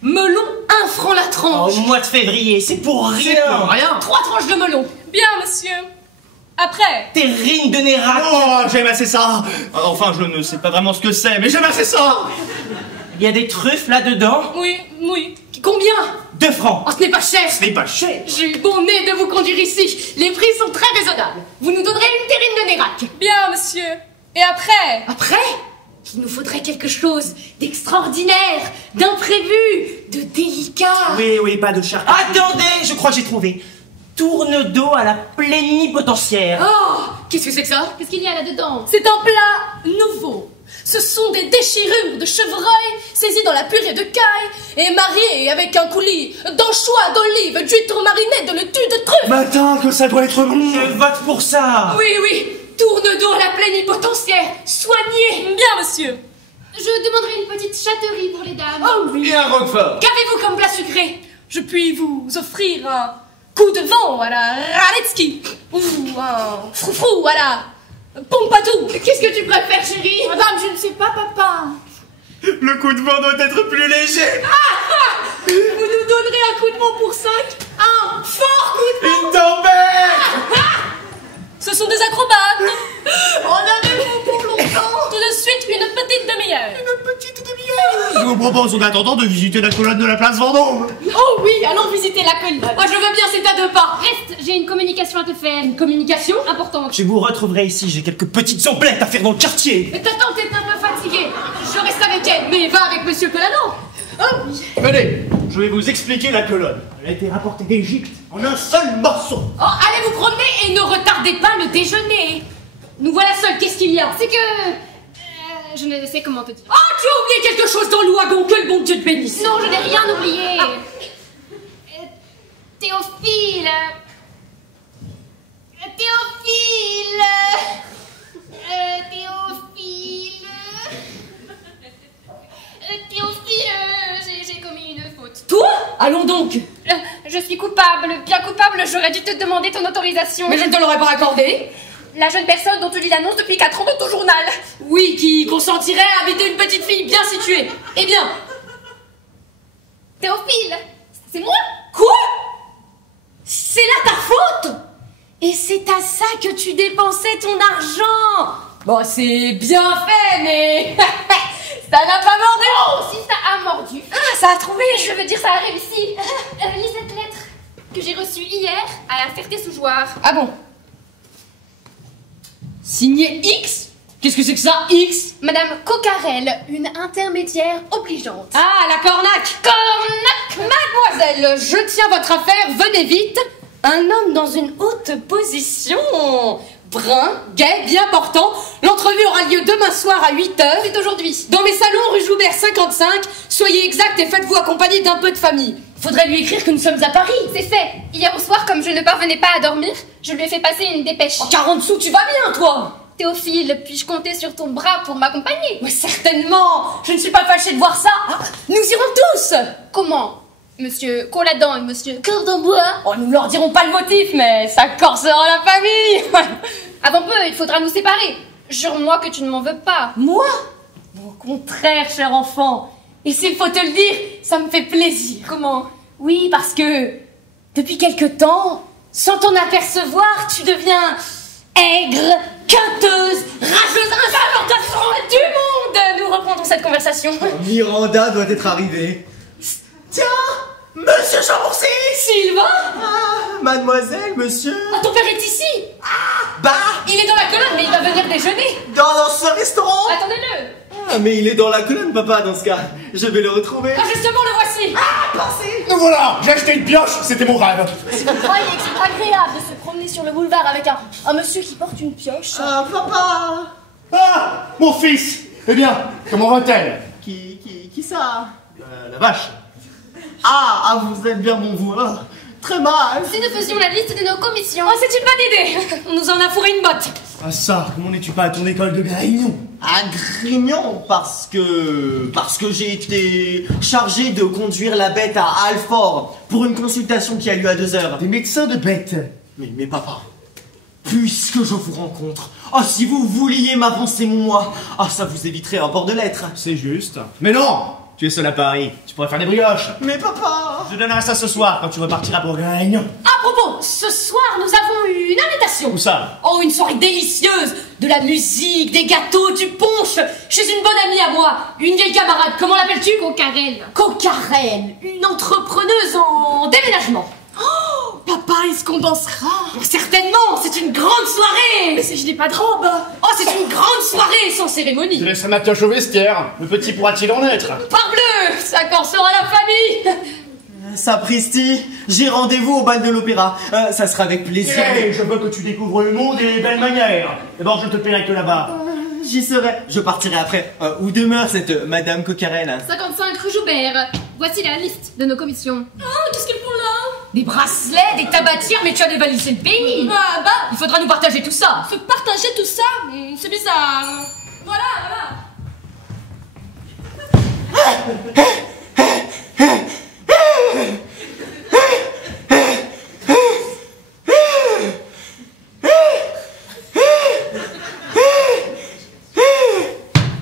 melon, 1 franc la Au tranche. mois de février, c'est pour rien. Rien. 3 tranches de melon. Bien, monsieur. Après. Terrine de Nérac. Oh, j'aime assez ça. Enfin, je ne sais pas vraiment ce que c'est, mais j'aime assez ça. Il y a des truffes là-dedans. Oui, oui. Combien? 2 francs. Oh, ce n'est pas cher. Ce n'est pas cher. J'ai eu bon nez de vous conduire ici. Les prix sont très raisonnables. Vous nous donnerez une terrine de Nérac. Bien, monsieur. Et après? Après, il nous faudrait quelque chose d'extraordinaire, d'imprévu, de délicat. Oui, pas de charcuterie. Attendez, je crois que j'ai trouvé. Tourne d'eau à la plénipotentiaire. Oh, qu'est-ce que c'est que ça? Qu'est-ce qu'il y a là-dedans? C'est un plat nouveau. Ce sont des déchirures de chevreuil saisies dans la purée de caille et mariées avec un coulis d'anchois, d'olives, d'huîtres marinées, de laitue, de truffes. Matin, que ça doit être bon. Je vote pour ça. Oui, tourne d'eau à la plénipotentiaire, soignée. Bien, monsieur. Je demanderai une petite châterie pour les dames. Oh oui. Et un roquefort. Qu'avez-vous comme plat sucré? Je puis vous offrir un coup de vent à la Raletsky ou un froufrou à la Pompadour. Qu'est-ce que tu préfères, chérie? Madame, je ne sais pas, papa. Le coup de vent doit être plus léger. Vous nous donnerez un coup de vent pour 5? Un fort coup de vent. Une tempête. Ce sont des acrobates. En avez-vous pour longtemps? Tout de suite, une petite demi-heure. Je vous propose en attendant de visiter la colonne de la place Vendôme. Oh oui, allons visiter la colline. Oh, je veux bien, c'est à 2 pas. Reste, j'ai une communication à te faire. Une communication? Importante. Je vous retrouverai ici, j'ai quelques petites emplettes à faire dans le quartier. Mais ta tante est un peu fatiguée. Je reste avec elle, mais va avec Monsieur Colladon. Oh oui. Venez, je vais vous expliquer la colonne. Elle a été rapportée d'Égypte en un seul morceau. Oh, allez vous promener et ne retardez pas le déjeuner. Nous voilà seuls, qu'est-ce qu'il y a? C'est que... je ne sais comment te dire. Oh, tu as oublié quelque chose dans l'ouagon, que le bon Dieu te bénisse. Non, je n'ai rien oublié. Théophile. Théophile. Théophile, j'ai commis une faute. Toi? Allons donc. Je suis coupable, bien coupable, j'aurais dû te demander ton autorisation. Mais je ne te l'aurais pas accordé. La jeune personne dont tu lis l'annonce depuis 4 ans dans ton journal. Oui, qui consentirait à inviter une petite fille bien située. Eh bien. Théophile, c'est moi. Quoi? C'est là ta faute? Et c'est à ça que tu dépensais ton argent? Bon, c'est bien fait, mais... ça n'a pas mordu. Oh, si ça a mordu. Ah, ça a trouvé. Je veux dire, ça a réussi. Lis cette lettre que j'ai reçue hier à la Ferté-sous-Jouarre. Ah bon? Signé X? Qu'est-ce que c'est que ça, X? Madame Coquarel, une intermédiaire obligeante. Ah, la cornac. Cornac. Mademoiselle, je tiens votre affaire, venez vite. Un homme dans une haute position, brun, gai, bien portant. L'entrevue aura lieu demain soir à 8h. C'est aujourd'hui. Dans mes salons, rue Joubert 55. Soyez exact et faites-vous accompagner d'un peu de famille. Faudrait lui écrire que nous sommes à Paris. C'est fait. Hier au soir, comme je ne parvenais pas à dormir, je lui ai fait passer une dépêche. En 40 sous, tu vas bien, toi? Théophile, puis-je compter sur ton bras pour m'accompagner? Mais certainement. Je ne suis pas fâchée de voir ça. Nous irons tous. Comment? Monsieur Colladon et monsieur Cordonbois? Oh, nous leur dirons pas le motif, mais ça corsera la famille. Avant peu, il faudra nous séparer. Jure-moi que tu ne m'en veux pas. Moi? Au contraire, cher enfant. Et s'il faut te le dire, ça me fait plaisir. Comment? Oui, parce que depuis quelque temps, sans t'en apercevoir, tu deviens aigre, quinteuse, rageuse, insultante du monde. Nous reprenons cette conversation. Miranda doit être arrivée. Tiens, Monsieur Chambourcy. Sylvain? Mademoiselle, monsieur. Ah, ton père est ici. Bah, Il est dans la colonne, mais il va venir déjeuner. dans ce restaurant. Attendez-le. Ah, mais il est dans la colonne, papa, dans ce cas. Je vais le retrouver. Ah, justement, le voici. Nous voilà, j'ai acheté une pioche, c'était mon rêve. Vous croyez que c'est agréable de se promener sur le boulevard avec un monsieur qui porte une pioche. Papa! Ah, mon fils. Eh bien, comment va-t-elle? Qui ça? La vache. Ah, vous êtes bien bon vous, hein. Très mal. Si nous faisions la liste de nos commissions. Oh, c'est une bonne idée. On nous en a fourré une botte. Ah ça, comment n'es-tu pas à ton école de Grignon? À Grignon, parce que j'ai été chargé de conduire la bête à Alfort pour une consultation qui a lieu à 2 heures. Des médecins de bêtes. Mais papa, puisque je vous rencontre, si vous vouliez m'avancer mon mois, ça vous éviterait un bord de lettres. C'est juste. Mais non, tu es seul à Paris. Tu pourrais faire des brioches. Mais papa! Je donnerai ça ce soir quand tu repartiras pour Grignon. À propos, ce soir, nous avons une invitation. Où ça? Oh, une soirée délicieuse. De la musique, des gâteaux, du punch. Chez une bonne amie à moi. Une vieille camarade. Comment l'appelles-tu? Cocarelle. Cocarelle. Une entrepreneuse en déménagement. Oh, papa, est-ce qu'on dansera? Certainement, c'est une grande soirée. Mais si je n'ai pas de robe. Oh, c'est une grande soirée sans Je cérémonie. laisserai ma pioche au vestiaire. Le petit pourra-t-il en être? Parbleu, ça corsera la famille. Sapristi, j'ai rendez-vous au bal de l'opéra. Ça sera avec plaisir. Hey, je veux que tu découvres le monde et les belles manières. D'abord, je te paierai que là-bas. J'y serai. Je partirai après. Où demeure cette Madame Cocarelle? 55 rue Joubert. Voici la liste de nos commissions. Oh, qu'est-ce qu'ils font là? Des bracelets, des tabatières, mais tu as dévalisé le pays. Ah bah, Il faudra nous partager tout ça. se partager tout ça, c'est bizarre. Voilà.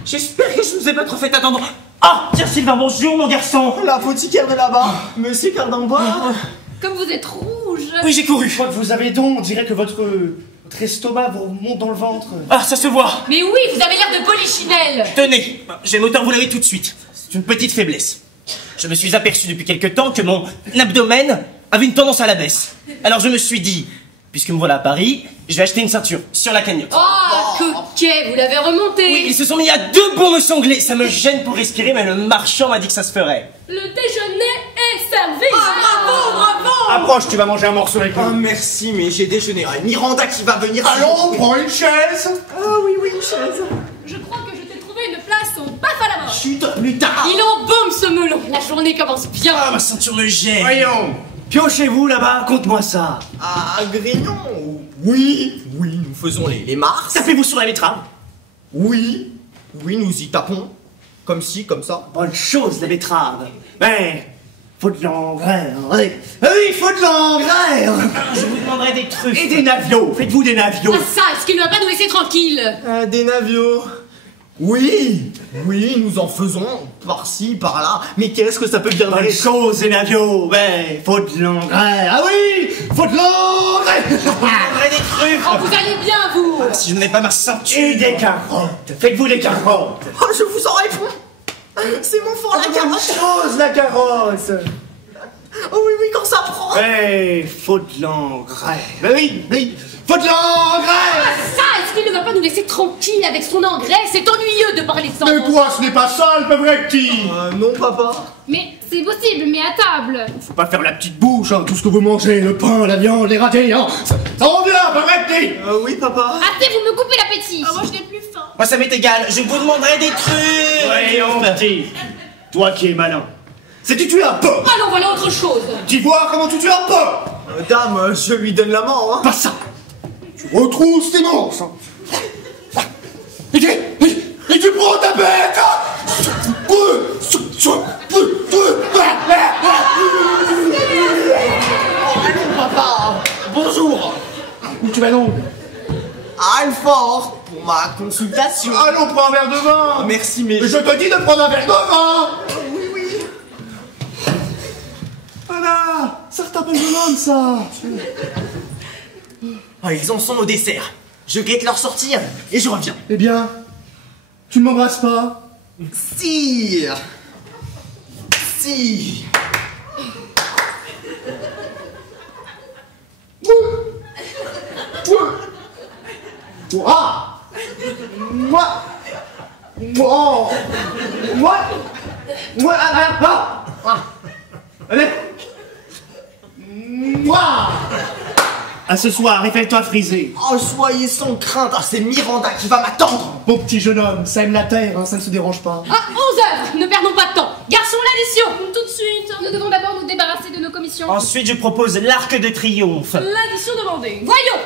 J'espère que je vous ai pas trop fait attendre. Ah, tiens Sylvain, bonjour mon garçon. L'apothicaire de là-bas, Monsieur Cardambois. Comme vous êtes rouge. Oui, j'ai couru. Je crois que vous avez donc, on dirait que votre estomac vous remonte dans le ventre. Ah, ça se voit. Mais oui, vous avez l'air de polichinelle. Tenez, j'aime autant vous le dire tout de suite. C'est une petite faiblesse. Je me suis aperçu depuis quelque temps que mon abdomen avait une tendance à la baisse. Alors je me suis dit, puisque me voilà à Paris, je vais acheter une ceinture sur la cagnotte. Oh, coquet, vous l'avez remonté. Oui, ils se sont mis à 2 bons me sangler. Ça me gêne pour respirer, mais le marchand m'a dit que ça se ferait. Le déjeuner est servi. Bravo. Approche, tu vas manger un morceau avec Ah nous. merci, mais j'ai déjeuné. Miranda qui va venir. Allons, prends une chaise. Ah oui, une chaise. Je crois que je t'ai trouvé une place au baf à la mort. Chut, plus tard. Il embaume ce melon. La journée commence bien. Ah, ma ceinture me gêne. Voyons, piochez-vous là-bas, conte-moi ça. À Grignon. Oui, nous faisons les mars. Tapez-vous sur la betterave. Oui, nous y tapons. Comme ci, comme ça. Bonne chose, la betterave. Mais, faut de l'engrais. Oui, faut de l'engrais. Je vous demanderai des trucs. Et des navios, faites-vous des navios. Ah, ça, est-ce qu'il ne va pas nous laisser tranquille? Des navios. Oui, nous en faisons par-ci, par-là. Mais qu'est-ce que ça peut bien Bonne être? chose, des navios. Mais, faut de l'engrais. Ah oui, faut de l'engrais. Je vous demanderai des trucs. Oh, vous allez bien, vous. Si je n'avais pas ma ceinture. Et des carottes. Faites-vous des carottes. Oh, je vous en réponds. C'est mon fort, la Bonne carotte. chose, la carotte. Oh oui, quand ça prend. Mais, faut de l'engrais. Mais oui, faut de l'engrais. Ça, est-ce qu'il ne va pas nous laisser tranquille avec son engrais? C'est ennuyeux de parler sans. Mais quoi, ce n'est pas ça, le pauvre petit. Non, papa. Mais c'est possible, mais à table. Faut pas faire la petite bouche, hein, tout ce que vous mangez, le pain, la viande, les ratés, hein. Ça revient, pauvre petit. Oui, papa. Assez, vous me coupez l'appétit. Ah, moi je n'ai plus faim. Moi, ça m'est égal. Je vous demanderai des trucs. Voyons, petit. Toi qui es malin. Sais-tu tuer un porc? Allons, voilà autre chose. Tu vois comment tu tues un porc? Dame, je lui donne la main, hein. Pas ça. Tu retrousses tes manches. Hein. Et tu prends ta bête. Papa, bonjour. Où tu vas donc? À Alfort, pour ma consultation. Allons, prends un verre de vin. Merci, mais... Je te dis de prendre un verre de vin. Voilà, certains peu jeune homme, ça. Ils en sont au dessert. Je guette leur sortir et je reviens. Eh bien, tu ne m'embrasses pas? Si. À ce soir, et fais-toi friser. Oh, soyez sans crainte, ah, c'est Miranda qui va m'attendre. Mon petit jeune homme, ça aime la terre, hein, ça ne se dérange pas. À 11h, ne perdons pas de temps. Garçons, l'addition. Tout de suite. Nous devons d'abord nous débarrasser de nos commissions. Ensuite, je propose l'arc de triomphe. L'addition demandée. Voyons.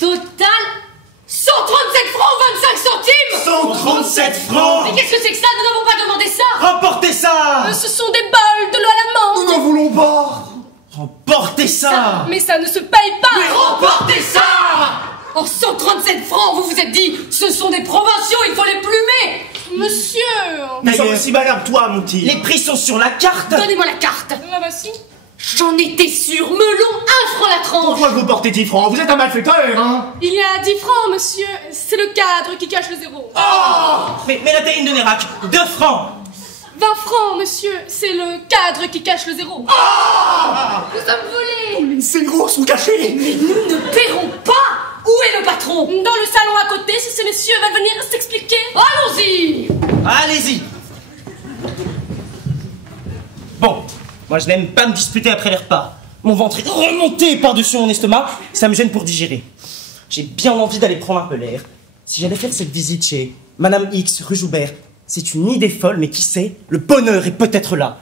Total 137 francs 25 centimes. 137 francs. Mais qu'est-ce que c'est que ça? Nous n'avons pas demandé ça. Remportez ça. Ce sont des bols de l'eau à la Nous menthe. n'en voulons pas. Remportez ça. Mais ça ne se paye pas. Remportez ça. En 137 francs, vous vous êtes dit, ce sont des promotions, il faut les plumer. Monsieur. Nous sommes D'ailleurs, aussi malins que toi, mon petit. les prix sont sur la carte. Donnez-moi la carte. La voici. J'en étais sûre. Melon, 1 franc la tranche. Pourquoi vous portez 10 francs? Vous êtes un malfaiteur, hein? Il y a 10 francs, monsieur. C'est le cadre qui cache le zéro. Mais la terrine de Nérac, 2 francs. 20 francs, monsieur. C'est le cadre qui cache le zéro. Nous sommes volés. Les zéros sont cachés. Mais nous ne paierons pas. Où est le patron? Dans le salon à côté, si ces messieurs veulent venir s'expliquer. Allons-y. Allez-y. Bon, moi je n'aime pas me disputer après les repas. Mon ventre est remonté par-dessus mon estomac, ça me gêne pour digérer. J'ai bien envie d'aller prendre un peu l'air. Si j'allais faire cette visite chez Madame X, rue Joubert, c'est une idée folle, mais qui sait, le bonheur est peut-être là.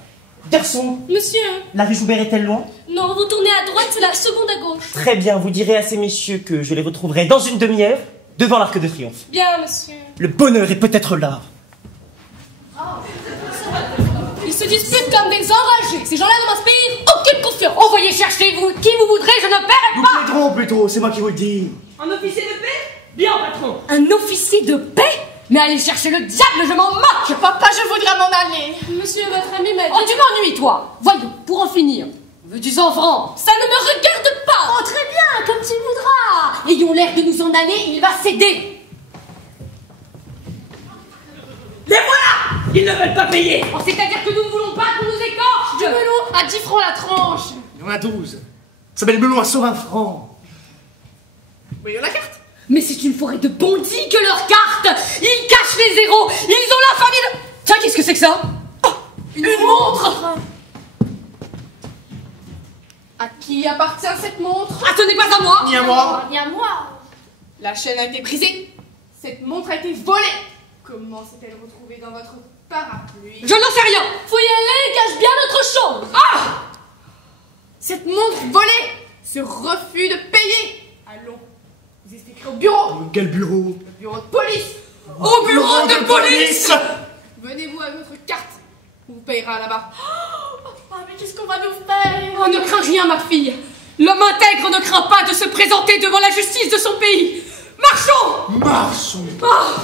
Garçon, Monsieur. la rue Joubert est-elle loin? Non, vous tournez à droite, c'est la seconde à gauche. Très bien, vous direz à ces messieurs que je les retrouverai dans une demi-heure devant l'Arc de Triomphe. Bien, monsieur. Le bonheur est peut-être là. Ils se disputent comme des enragés. Ces gens-là ne m'inspirent aucune confiance. Envoyez chercher vous qui vous voudrez, je ne paierai Nous pas. plaiderons plutôt, c'est moi qui vous le dis. Un officier de paix? Bien, patron. Un officier de paix? Mais allez chercher le diable, je m'en moque. Papa, je voudrais m'en aller. Monsieur, votre ami m'a dit... Oh, tu m'ennuies, toi. Voyons, pour en finir, veux-tu 100 francs? Ça ne me regarde pas. Oh, très bien, comme tu voudras. Ayons l'air de nous en aller, il va céder. Les voilà! Ils ne veulent pas payer! Oh, c'est-à-dire que nous ne voulons pas qu'on nous écorche. Du melon à 10 francs la tranche. Il y en a 12. Ça s'appelle melon à 120 francs. Voyons la carte! Mais c'est une forêt de bandits que leur carte. Ils cachent les zéros. Ils ont la famille de... Tiens, qu'est-ce que c'est que ça? Oh, une montre. À qui appartient cette montre? Ah, ce n'est pas à moi. Ni à moi. Ni à moi. La chaîne a été brisée. Cette montre a été volée. Comment s'est-elle retrouvée dans votre parapluie? Je n'en sais rien. Faut y aller, cache bien notre chose. Ah! Cette montre volée. Ce refus de payer. Allons. Vous êtes écrit au bureau. Quel bureau? Le bureau de police. Au bureau de police. Venez-vous avec votre carte. On vous payera là-bas. Oh, mais qu'est-ce qu'on va nous faire? Oh, ne crains rien, ma fille. L'homme intègre ne craint pas de se présenter devant la justice de son pays. Marchons. Marchons. Ah.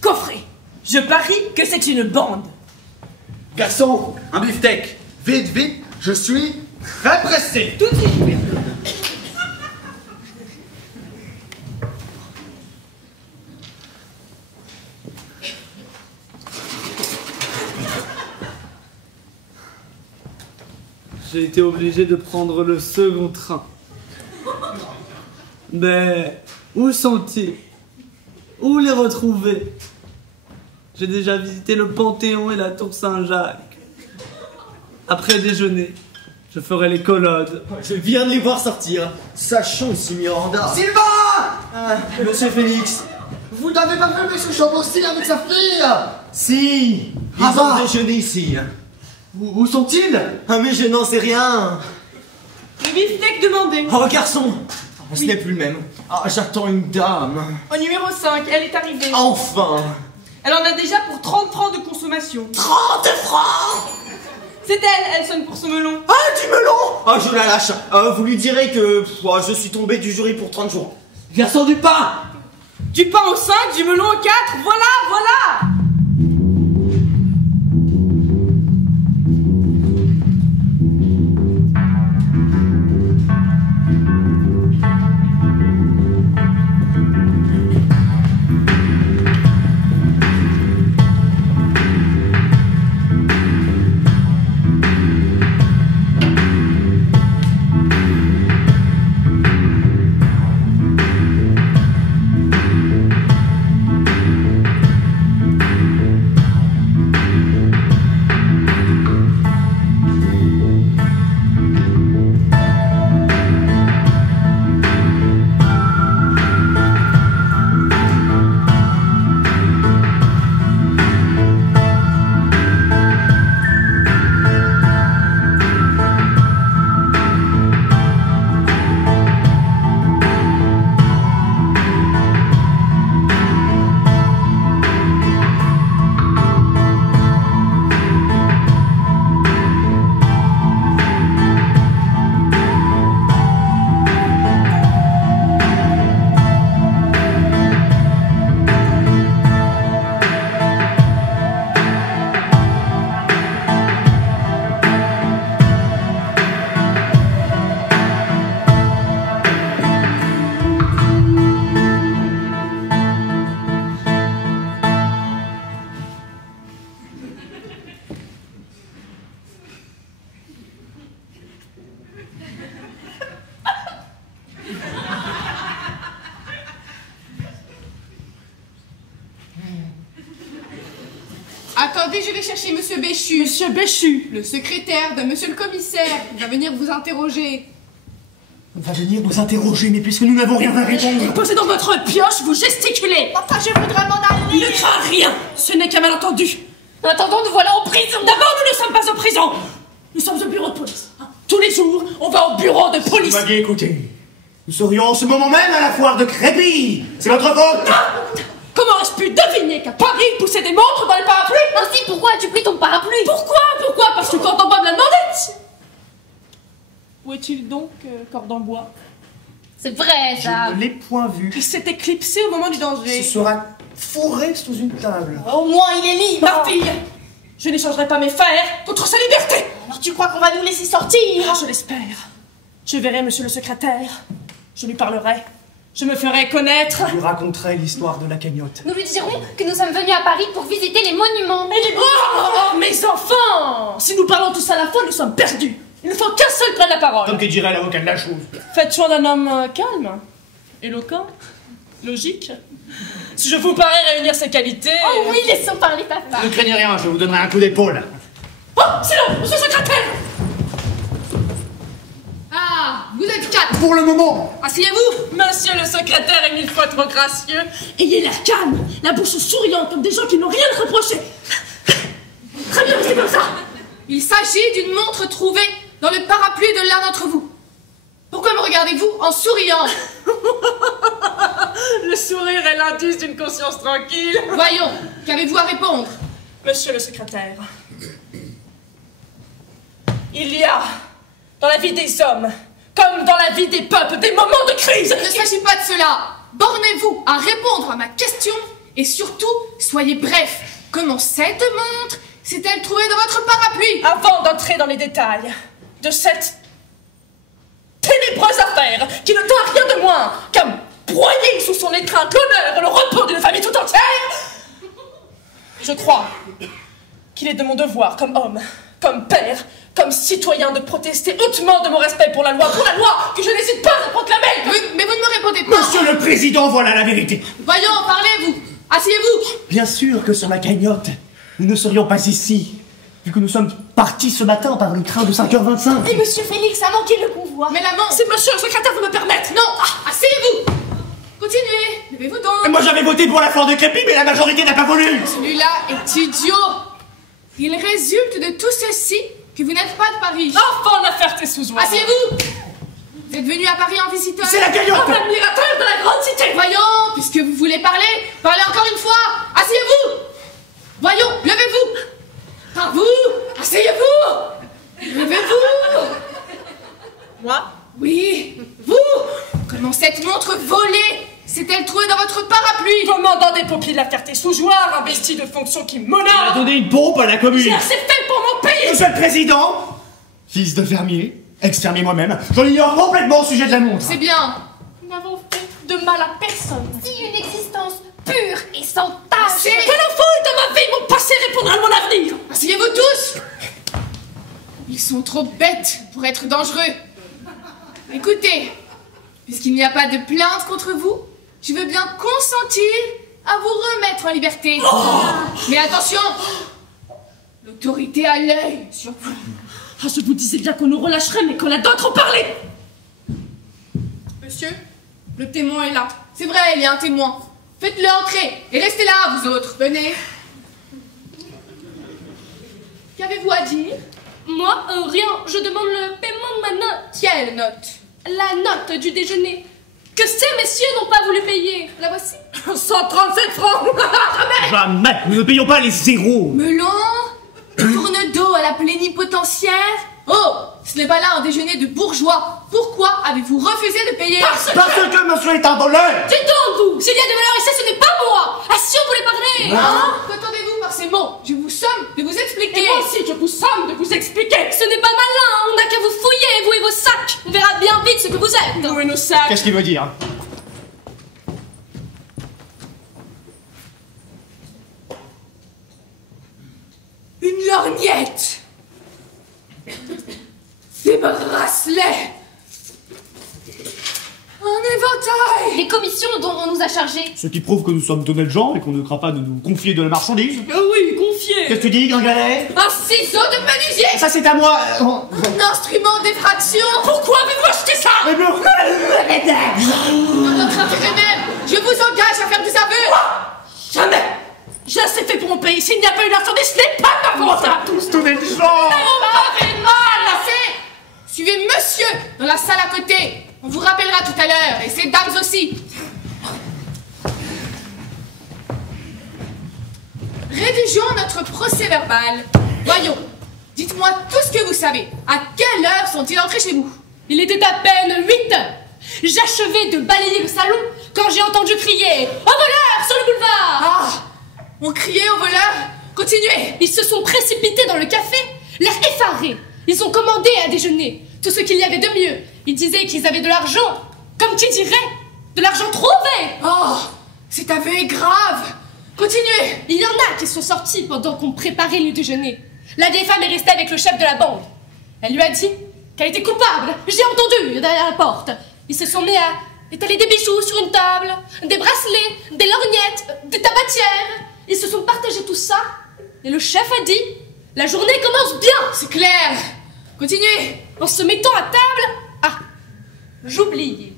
Coffret! Je parie que c'est une bande! Garçon, un beefsteak. Vite, vite, je suis très pressé. Tout de suite! J'ai été obligé de prendre le second train. Mais où sont-ils? Où les retrouver? J'ai déjà visité le Panthéon et la Tour Saint-Jacques. Après déjeuner, je ferai les colonnes. Je viens de les voir sortir. Sachons si Miranda. Sylvain! Monsieur Félix. Vous n'avez pas vu Monsieur Chambosti avec sa fille? Si. Ils Ah bah. ont déjeuné ici. Où sont-ils? Ah mais je n'en sais rien. Le beefsteak demandé! Oh garçon. Ce n'est plus le même. Ah j'attends une dame. Au numéro 5, elle est arrivée. Enfin. Elle en a déjà pour 30 francs de consommation. 30 francs. C'est elle sonne pour ce melon. Ah du melon. Ah je la lâche. Vous lui direz que je suis tombé du jury pour 30 jours. Garçon du pain! Du pain au 5, du melon au 4, voilà! Attendez, je vais chercher Monsieur Béchu. Monsieur Béchu. Le secrétaire de Monsieur le commissaire. Il va venir vous interroger. On va venir nous interroger, mais puisque nous n'avons rien à répondre. Posez dans votre pioche, vous gesticulez. Papa, je voudrais m'en aller. Ne crains rien, ce n'est qu'un malentendu. En attendant, nous voilà en prison. D'abord, nous ne sommes pas en prison. Nous sommes au bureau de police. Tous les jours, on va au bureau de police. Vous m'aviez écouté. Nous serions en ce moment même à la foire de Crépy. C'est votre faute. Comment ai-je pu deviner qu'à Paris, ils poussaient des montres dans les parapluies? Ainsi, pourquoi as-tu pris ton parapluie? Pourquoi? Parce que Cordon Bois me l'a demandé. Où est-il donc, Cordon Bois? C'est vrai, ça. Je ne l'ai point vu. Il s'est éclipsé au moment du danger. Ce sera fourré sous une table. Au moins, il est libre. Ma fille, je n'échangerai pas mes fers contre sa liberté. Alors tu crois qu'on va nous laisser sortir? Je l'espère. Je verrai monsieur le secrétaire. Je lui parlerai. Je me ferai connaître. Je lui raconterai l'histoire de la cagnotte. Nous lui dirons que nous sommes venus à Paris pour visiter les monuments. Et les... Oh, mes enfants! Si nous parlons tous à la fois, nous sommes perdus. Il ne faut qu'un seul prenne la parole. Comme que dirait l'avocat de la chose. Faites choix d'un homme calme, éloquent, logique. Si je vous parais réunir ces qualités... Oh oui, laissons parler papa. Ne craignez rien, je vous donnerai un coup d'épaule. Oh, silence, monsieur le secrétaire! Ah, vous êtes 4. Pour le moment. Asseyez-vous. Monsieur le secrétaire est 1000 fois trop gracieux. Ayez l'air calme, la bouche souriante comme des gens qui n'ont rien à reprocher. Très bien, restez comme ça. Il s'agit d'une montre trouvée dans le parapluie de l'un d'entre vous. Pourquoi me regardez-vous en souriant? Le sourire est l'indice d'une conscience tranquille. Voyons, qu'avez-vous à répondre? Monsieur le secrétaire, il y a dans la vie des hommes, comme dans la vie des peuples, des moments de crise. Il ne s'agit pas de cela. Bornez-vous à répondre à ma question et surtout, soyez bref. Comment cette montre s'est-elle trouvée dans votre parapluie? Avant d'entrer dans les détails de cette ténébreuse affaire qui ne t'a rien de moins qu'à broyer sous son étreinte l'honneur et le repos d'une famille tout entière, je crois qu'il est de mon devoir comme homme, comme père, comme citoyen de protester hautement de mon respect pour la loi que je n'hésite pas à proclamer. Mais vous ne me répondez pas. Monsieur le Président, voilà la vérité. Voyons, parlez-vous. Asseyez-vous. Bien sûr que sur la cagnotte, nous ne serions pas ici, vu que nous sommes partis ce matin par le train de 5h25. Et monsieur Félix a manqué le convoi. Mais la montre... Si monsieur le secrétaire veut me permettre. Non, asseyez-vous. Continuez, levez-vous donc. Et moi j'avais voté pour la foire de Crépy, mais la majorité n'a pas voulu. Celui-là est idiot. Il résulte de tout ceci que vous n'êtes pas de Paris. Enfant de la Ferté-sous-Oise. Asseyez-vous. Vous êtes venu à Paris en visiteur. C'est la cagnotte. Un admirateur de la grande cité. Voyons, puisque vous voulez parler, parlez encore une fois. Asseyez-vous. Voyons, levez-vous. Ah, vous, asseyez-vous. Levez-vous. Moi? Oui, vous. Comment cette montre volée s'est-elle trouvée dans votre parapluie? Commandant des pompiers de la Ferté-sous-Oise, investi de fonctions qui Il a m'honorent. donné une pompe à la commune. J'ai assez fait pour mon pays. Monsieur le Président, fils de fermier, ex-fermier moi-même, j'en ignore complètement au sujet de la montre. C'est bien. Nous n'avons fait de mal à personne. Si une existence pure et sans tâche. Quel enfant est dans ma vie? Mon passé répondra à mon avenir. Asseyez-vous tous. Ils sont trop bêtes pour être dangereux. Écoutez, puisqu'il n'y a pas de plainte contre vous, je veux bien consentir à vous remettre en liberté. Mais attention, l'autorité a l'œil sur vous. Ah, je vous disais bien qu'on nous relâcherait, mais qu'on a d'autres parlé. Monsieur, le témoin est là. C'est vrai, il y a un témoin. Faites-le entrer et restez là, vous autres. Venez. Qu'avez-vous à dire? Moi, rien. Je demande le paiement de ma note. Quelle note? La note du déjeuner. Que ces messieurs n'ont pas voulu payer. La voici. 137 francs. Jamais, nous ne payons pas les zéros. Melon? Tourne dos à la plénipotentiaire? Oh, ce n'est pas là un déjeuner de bourgeois. Pourquoi avez-vous refusé de payer? Parce que monsieur est un voleur. Dites donc, vous. S'il y a des valeurs ici, ce n'est pas moi. Ah, si on voulait parler. Hein? Qu'entendez-vous par ces mots? Je vous somme de vous expliquer. Et moi aussi, je vous somme de vous expliquer. Ce n'est pas malin. On n'a qu'à vous fouiller, vous et vos sacs. On verra bien vite ce que vous êtes. Nous et nos sacs. Qu'est-ce qu'il veut dire? Une lorgnette. Des bracelets. Un éventail. Les commissions dont on nous a chargés. Ce qui prouve que nous sommes d'honnêtes gens et qu'on ne craint pas de nous confier de la marchandise. Oui, identifié. Qu'est-ce que tu dis, Gringalet? Un ciseau de menuisier. Ça, c'est à moi. Un instrument d'effraction. Pourquoi avez-vous acheté ça? Mais pourquoi? Dans notre intérêt même, je vous engage à faire des aveux. Jamais! J'ai assez fait pour mon pays. S'il n'y a pas eu l'incendie, ce n'est pas ma faute! Tous tourner le genre. On m'avait mal! Assez. Suivez monsieur dans la salle à côté. On vous rappellera tout à l'heure, et ces dames aussi. Rédigeons notre procès verbal. Voyons, dites-moi tout ce que vous savez. À quelle heure sont-ils entrés chez vous? Il était à peine 8 heures. J'achevais de balayer le salon quand j'ai entendu crier « Au voleur sur le boulevard !» Ah, on criait aux voleurs. Continuez. Ils se sont précipités dans le café, l'air effarés. Ils ont commandé à déjeuner tout ce qu'il y avait de mieux. Ils disaient qu'ils avaient de l'argent, comme qui dirait, de l'argent trouvé. Oh, cet aveu est grave. Continuez. Il y en a qui sont sortis pendant qu'on préparait le déjeuner. La vieille femme est restée avec le chef de la bande. Elle lui a dit qu'elle était coupable. J'ai entendu derrière la porte. Ils se sont mis à étaler des bijoux sur une table, des bracelets, des lorgnettes, des tabatières. Ils se sont partagés tout ça. Et le chef a dit « La journée commence bien !» C'est clair. Continuez. En se mettant à table... Ah, j'oublie.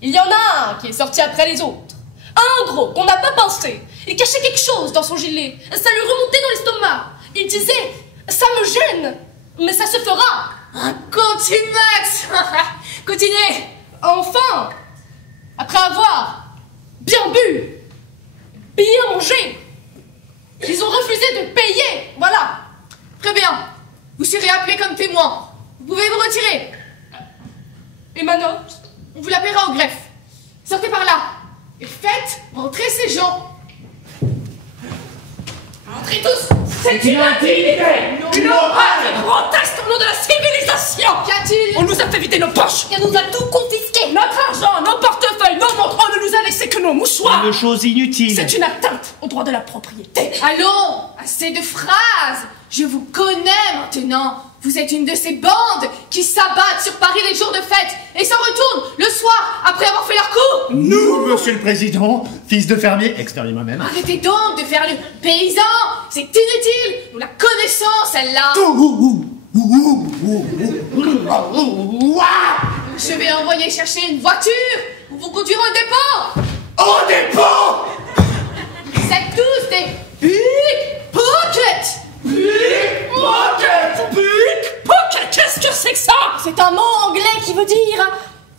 Il y en a un qui est sorti après les autres. Un gros qu'on n'a pas pensé. Il cachait quelque chose dans son gilet. Ça lui remontait dans l'estomac. Il disait « Ça me gêne, mais ça se fera !» Un contumax. Continuez. Enfin, après avoir bien bu, bien mangé, ils ont refusé de payer. Voilà. Très bien. Vous serez appelé comme témoin. Vous pouvez vous retirer. Et ma note? On vous la paiera au greffe. Sortez par là. Et faites rentrer ces gens. Entrez tous. C'est une indignité. Une horreur. Je proteste au nom de la civilisation. Qu'y a-t-il? On nous a fait vider nos poches. On nous a tout confisqué. Notre argent, nos portefeuilles, nos montres. On ne nous a laissé que nos mouchoirs. Une chose inutile. C'est une atteinte au droit de la propriété. Allons, assez de phrases. Je vous connais maintenant. Vous êtes une de ces bandes qui s'abattent sur Paris les jours de fête et s'en retournent le soir après avoir fait leur coup. Nous, monsieur le président, fils de fermier, exterminé moi-même. Arrêtez donc de faire le paysan. C'est inutile. Nous la connaissons, celle-là. Je vais envoyer chercher une voiture pour vous conduire au dépôt. Au dépôt. Vous êtes tous des pickpockets. Pickpocket! Pickpocket! Qu'est-ce que c'est que ça? C'est un mot anglais qui veut dire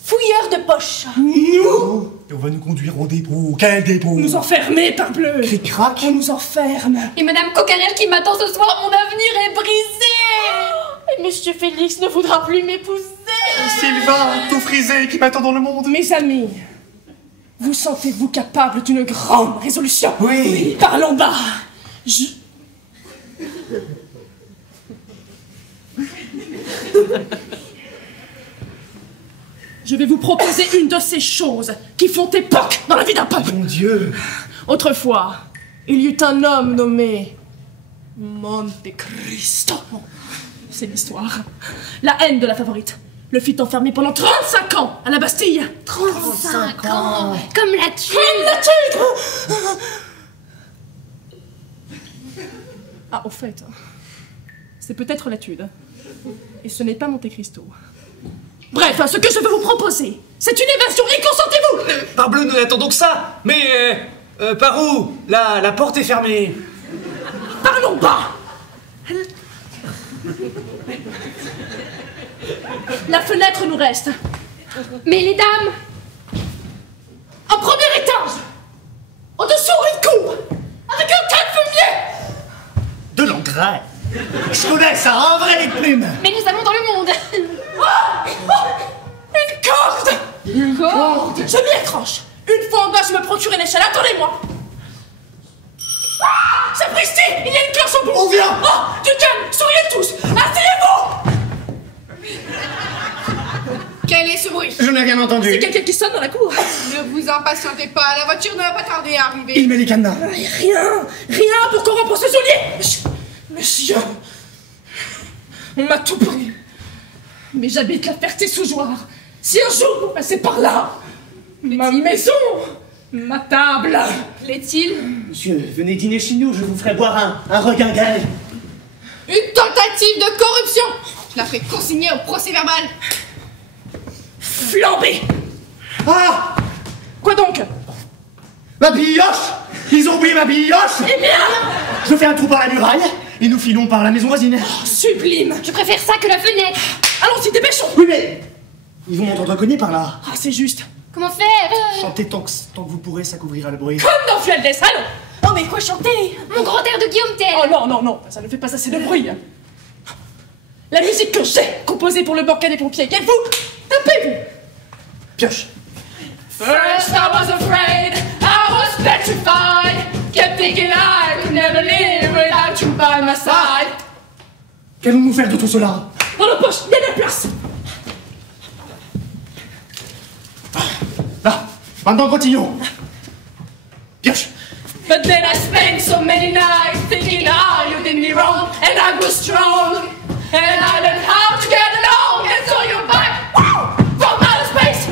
fouilleur de poche. Nous. On va nous conduire au dépôt. Quel dépôt? Nous enfermer, parbleu! Cric-crac. On nous enferme! Et Madame Coquerel qui m'attend ce soir, mon avenir est brisé. Et Monsieur Félix ne voudra plus m'épouser. Sylvain, tout frisé, qui m'attend dans le monde. Mes amis, vous sentez-vous capable d'une grande résolution? Oui. Parlons bas! Je vais vous proposer une de ces choses qui font époque dans la vie d'un peuple. Mon Dieu. Autrefois, il y eut un homme nommé Monte Cristo. C'est l'histoire. La haine de la favorite le fit enfermer pendant 35 ans à la Bastille. 35 ans. Comme la tue. Comme la tigre. Ah, au fait, c'est peut-être la Tude. Et ce n'est pas Monte Cristo. Bref, ce que je veux vous proposer, c'est une évasion. Y consentez-vous? Parbleu, nous n'attendons que ça. Mais par où? La porte est fermée. Parlons bas. La fenêtre nous reste. Mais les dames. Un premier étage. Au-dessous, une cour. Avec un tas de fumier. De l'engrais. Je connais ça, un vrai plume. Mais nous allons dans le monde. Une corde. Une corde. Je m'y accroche. Une fois en bas, je me procure une échelle. Attendez-moi. Sapristi, il y a une cloche au bout. On vient. Oh, du calme, souriez tous. Asseyez-vous. Quel est ce bruit? Je n'ai rien entendu. C'est quelqu'un qui sonne dans la cour. Ne vous impatientez pas, la voiture ne va pas tarder à arriver. Il met les cadenas. Rien pour corrompre ce soulier. Monsieur, on m'a tout pris. Mais j'habite la Ferté-sous-Jouarre. Si un jour vous passez par là, ma maison Ma table. Plaît-il? Monsieur, venez dîner chez nous, je vous ferai boire un reguingal. Une tentative de corruption. Je la ferai consigner au procès-verbal. Flambé. Ah! Quoi donc? Ma bioche! Ils ont oublié ma bioche! Eh bien! Je fais un trou par la muraille et nous filons par la maison voisine. Oh, sublime! Je préfère ça que la fenêtre. Allons-y, dépêchons! Oui, mais ils vont m'entendre cogner par là. Ah, c'est juste. Comment faire? Chantez tant que vous pourrez, ça couvrira le bruit. Comme dans Fualdès, allons! Oh, mais quoi chanter? Mon grand air de Guillaume Tell. Oh non, non, non, ça ne fait pas assez de bruit. La musique que j'ai composée pour le banquet des pompiers, et vous, tapez-vous! Pioche. First I was afraid, I was petrified. Kept thinking I could never live without you by my side. Qu'allons-nous faire de tout cela? Dans la poche, il y a de la place! Là, maintenant continuons. Pioche. But then I spent so many nights thinking how you did me wrong, and I grew strong, and I learned how to get along, and so you're back, wow, from outer space.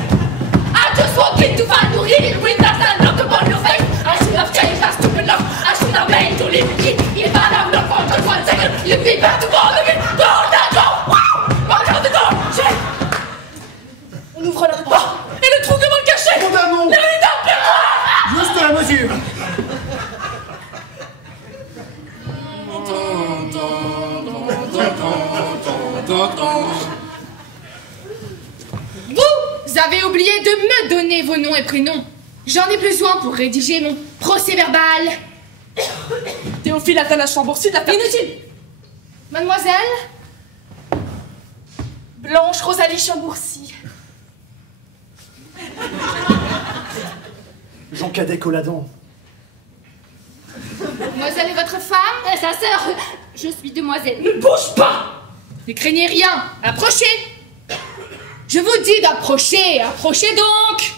I just walked in to find you here with that stand look upon your face. I should have changed that stupid love, I should have made you leave me. If I'd have known for just 1 second, you'd be back to bother me. Go now, go, wow, walk out the door, shit. On ouvre la porte. Et le trou, comment le cacher? Condamnons. La rue d'Arpin! Juste la mesure. Vous avez oublié de me donner vos noms et prénoms. J'en ai besoin pour rédiger mon procès-verbal. Théophile Athanas Chambourcy de la ferme. Inutile. Mademoiselle? Blanche Rosalie Chambourcy. Jean Cadet Colladon. Mademoiselle est votre femme? Sa sœur, je suis demoiselle. Ne bouge pas! Ne craignez rien. Approchez. Je vous dis d'approcher. Approchez donc.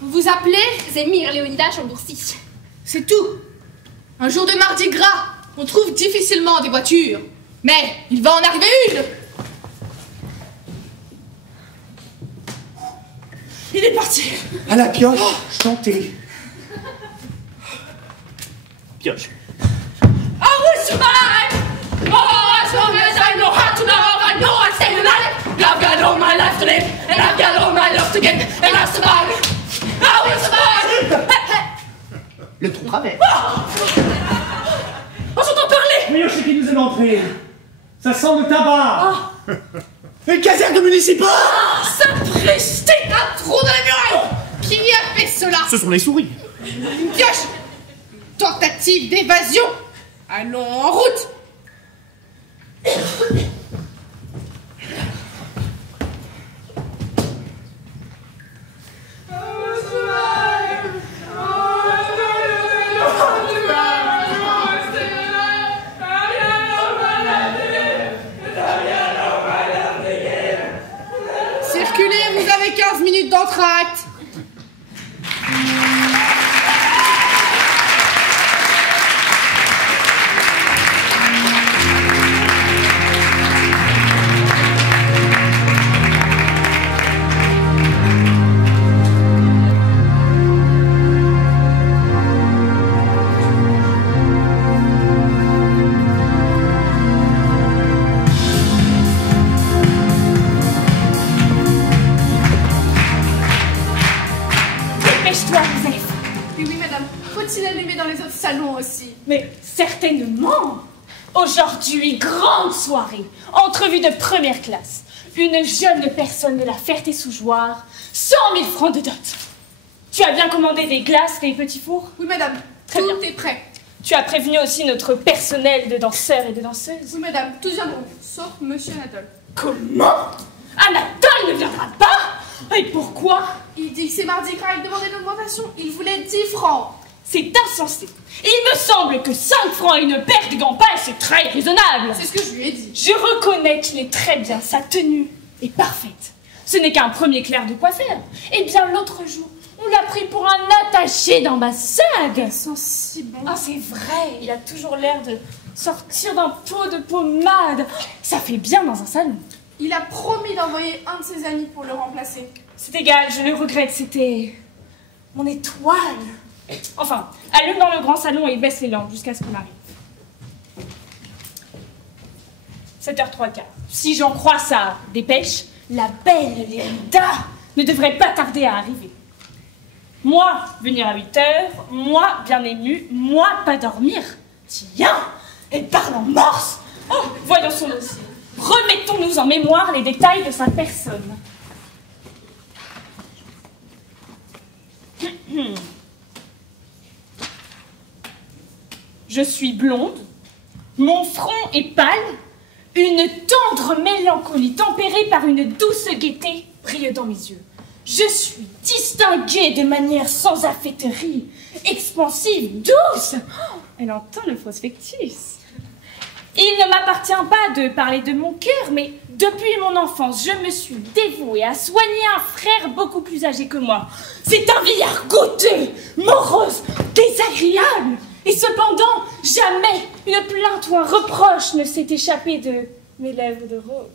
Vous vous appelez? C'est Mire Léonida Chambourcy. C'est tout. Un jour de mardi gras, on trouve difficilement des voitures. Mais il va en arriver une. Il est parti! À la pioche, chantez. Pioche. I will survive. Oh, as long as I know how to love, I know I'll stay alive. I've got all my life to live, and I've got all my love to give, and I'll survive. I will survive. Le trou travers. On s'entend parler! Oui, je sais qui nous est entré. Ça sent le tabac. Une caserne de municipaux. Sapristi! Un trou dans la muraille. Qui a fait cela? Ce sont les souris. Une pioche. Tentative d'évasion. Allons en route. Circulez, vous avez 15 minutes d'entracte. Dépêche-toi, Joseph! Oui, oui, madame. Faut-il allumer dans les autres salons aussi? Mais certainement! Aujourd'hui, grande soirée, entrevue de première classe. Une jeune personne de la Ferté-sous-Jouarre, 100 000 francs de dot. Tu as bien commandé des glaces, des petits fours? Oui, madame. Très Tout bien. est prêt. Tu as prévenu aussi notre personnel de danseurs et de danseuses? Oui, madame. Tout viendront, sauf monsieur Anatole. Comment? Anatole ne viendra pas? Et pourquoi? Il dit que c'est mardi gras, il demandait une augmentation. Il voulait 10 francs. C'est insensé. Et il me semble que 5 francs et une paire de gants pâles, c'est très raisonnable. C'est ce que je lui ai dit. Je reconnais qu'il est très bien, sa tenue est parfaite. Ce n'est qu'un premier clerc de coiffeur. Eh bien, l'autre jour, on l'a pris pour un attaché d'ambassade. Ils sont si bons. Ah, c'est vrai, il a toujours l'air de sortir d'un pot de pommade. Ça fait bien dans un salon. Il a promis d'envoyer un de ses amis pour le remplacer. C'est égal, je le regrette, c'était mon étoile. Enfin, allume dans le grand salon et baisse les lampes jusqu'à ce qu'on arrive. 7h03. Si j'en crois sa dépêche, la belle Linda ne devrait pas tarder à arriver. Moi, venir à 8h, moi, bien émue, moi, pas dormir. Tiens, elle parle en morse. Oh, voyons son dossier. Remettons-nous en mémoire les détails de sa personne. Je suis blonde, mon front est pâle, une tendre mélancolie tempérée par une douce gaieté brille dans mes yeux. Je suis distinguée de manière sans affecterie, expansive, douce. Oh, elle entend le prospectus. Il ne m'appartient pas de parler de mon cœur, mais depuis mon enfance, je me suis dévouée à soigner un frère beaucoup plus âgé que moi. C'est un vieillard goûteux, morose, désagréable. Et cependant, jamais une plainte ou un reproche ne s'est échappé de mes lèvres de rose.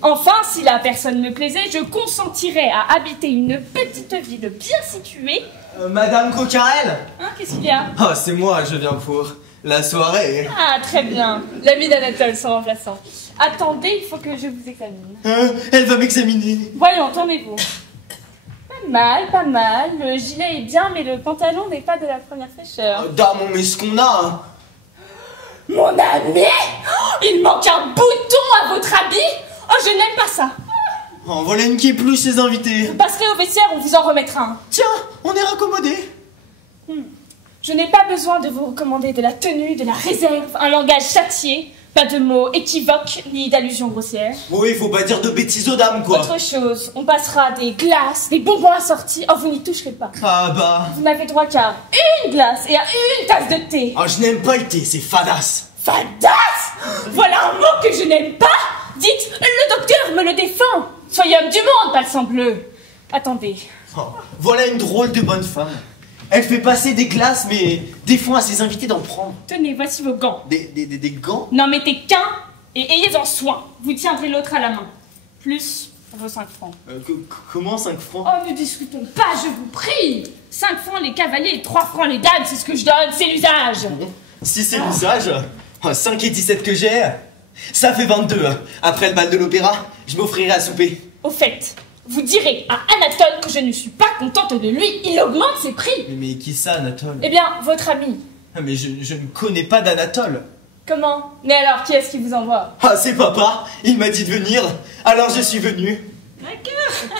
Enfin, si la personne me plaisait, je consentirais à habiter une petite ville bien située. Madame Coquarelle? Hein, qu'est-ce qu'il y a? Ah, c'est moi, je viens pour la soirée. Ah, très bien. L'ami d'Anatole, son remplaçant. Attendez, il faut que je vous examine. Elle va m'examiner. Voyons, tournez-vous. Pas mal, pas mal. Le gilet est bien, mais le pantalon n'est pas de la première fraîcheur. Dame, mais ce qu'on a, hein. Mon ami? Il manque un bouton à votre habit? Oh, je n'aime pas ça. Oh, voilà une qui est plus ses invités. Vous passerez au vestiaire, on vous en remettra un. Tiens, on est raccommodés. Je n'ai pas besoin de vous recommander de la tenue, de la réserve, un langage châtié, pas de mots équivoques, ni d'allusions grossières. Oui, faut pas dire de bêtises aux dames, quoi. Autre chose, on passera des glaces, des bonbons assortis. Oh, vous n'y toucherez pas. Ah bah... Vous n'avez droit qu'à une glace et à une tasse de thé. Ah, je n'aime pas le thé, c'est fadasse. Fadasse? Voilà un mot que je n'aime pas. Dites, le docteur me le défend. Soyez homme du monde, pas le sang bleu. Attendez. Oh, voilà une drôle de bonne femme. Elle fait passer des glaces, mais des fois à ses invités d'en prendre. Tenez, voici vos gants. Des gants? N'en mettez qu'un et ayez-en soin. Vous tiendrez l'autre à la main. Plus vos 5 francs. Comment 5 francs? Oh, ne discutons pas, je vous prie. 5 francs les cavaliers et 3 francs les dames, c'est ce que je donne, c'est l'usage. Bon, si c'est l'usage, 5 et 17 que j'ai, ça fait 22. Après le bal de l'opéra, je m'offrirai à souper. Au fait, vous direz à Anatole que je ne suis pas contente de lui, il augmente ses prix. Mais qui ça, Anatole? Eh bien, votre ami. Ah, mais je ne connais pas d'Anatole. Comment? Mais alors, qui est-ce qui vous envoie? Ah, c'est papa, il m'a dit de venir, alors je suis venu. D'accord.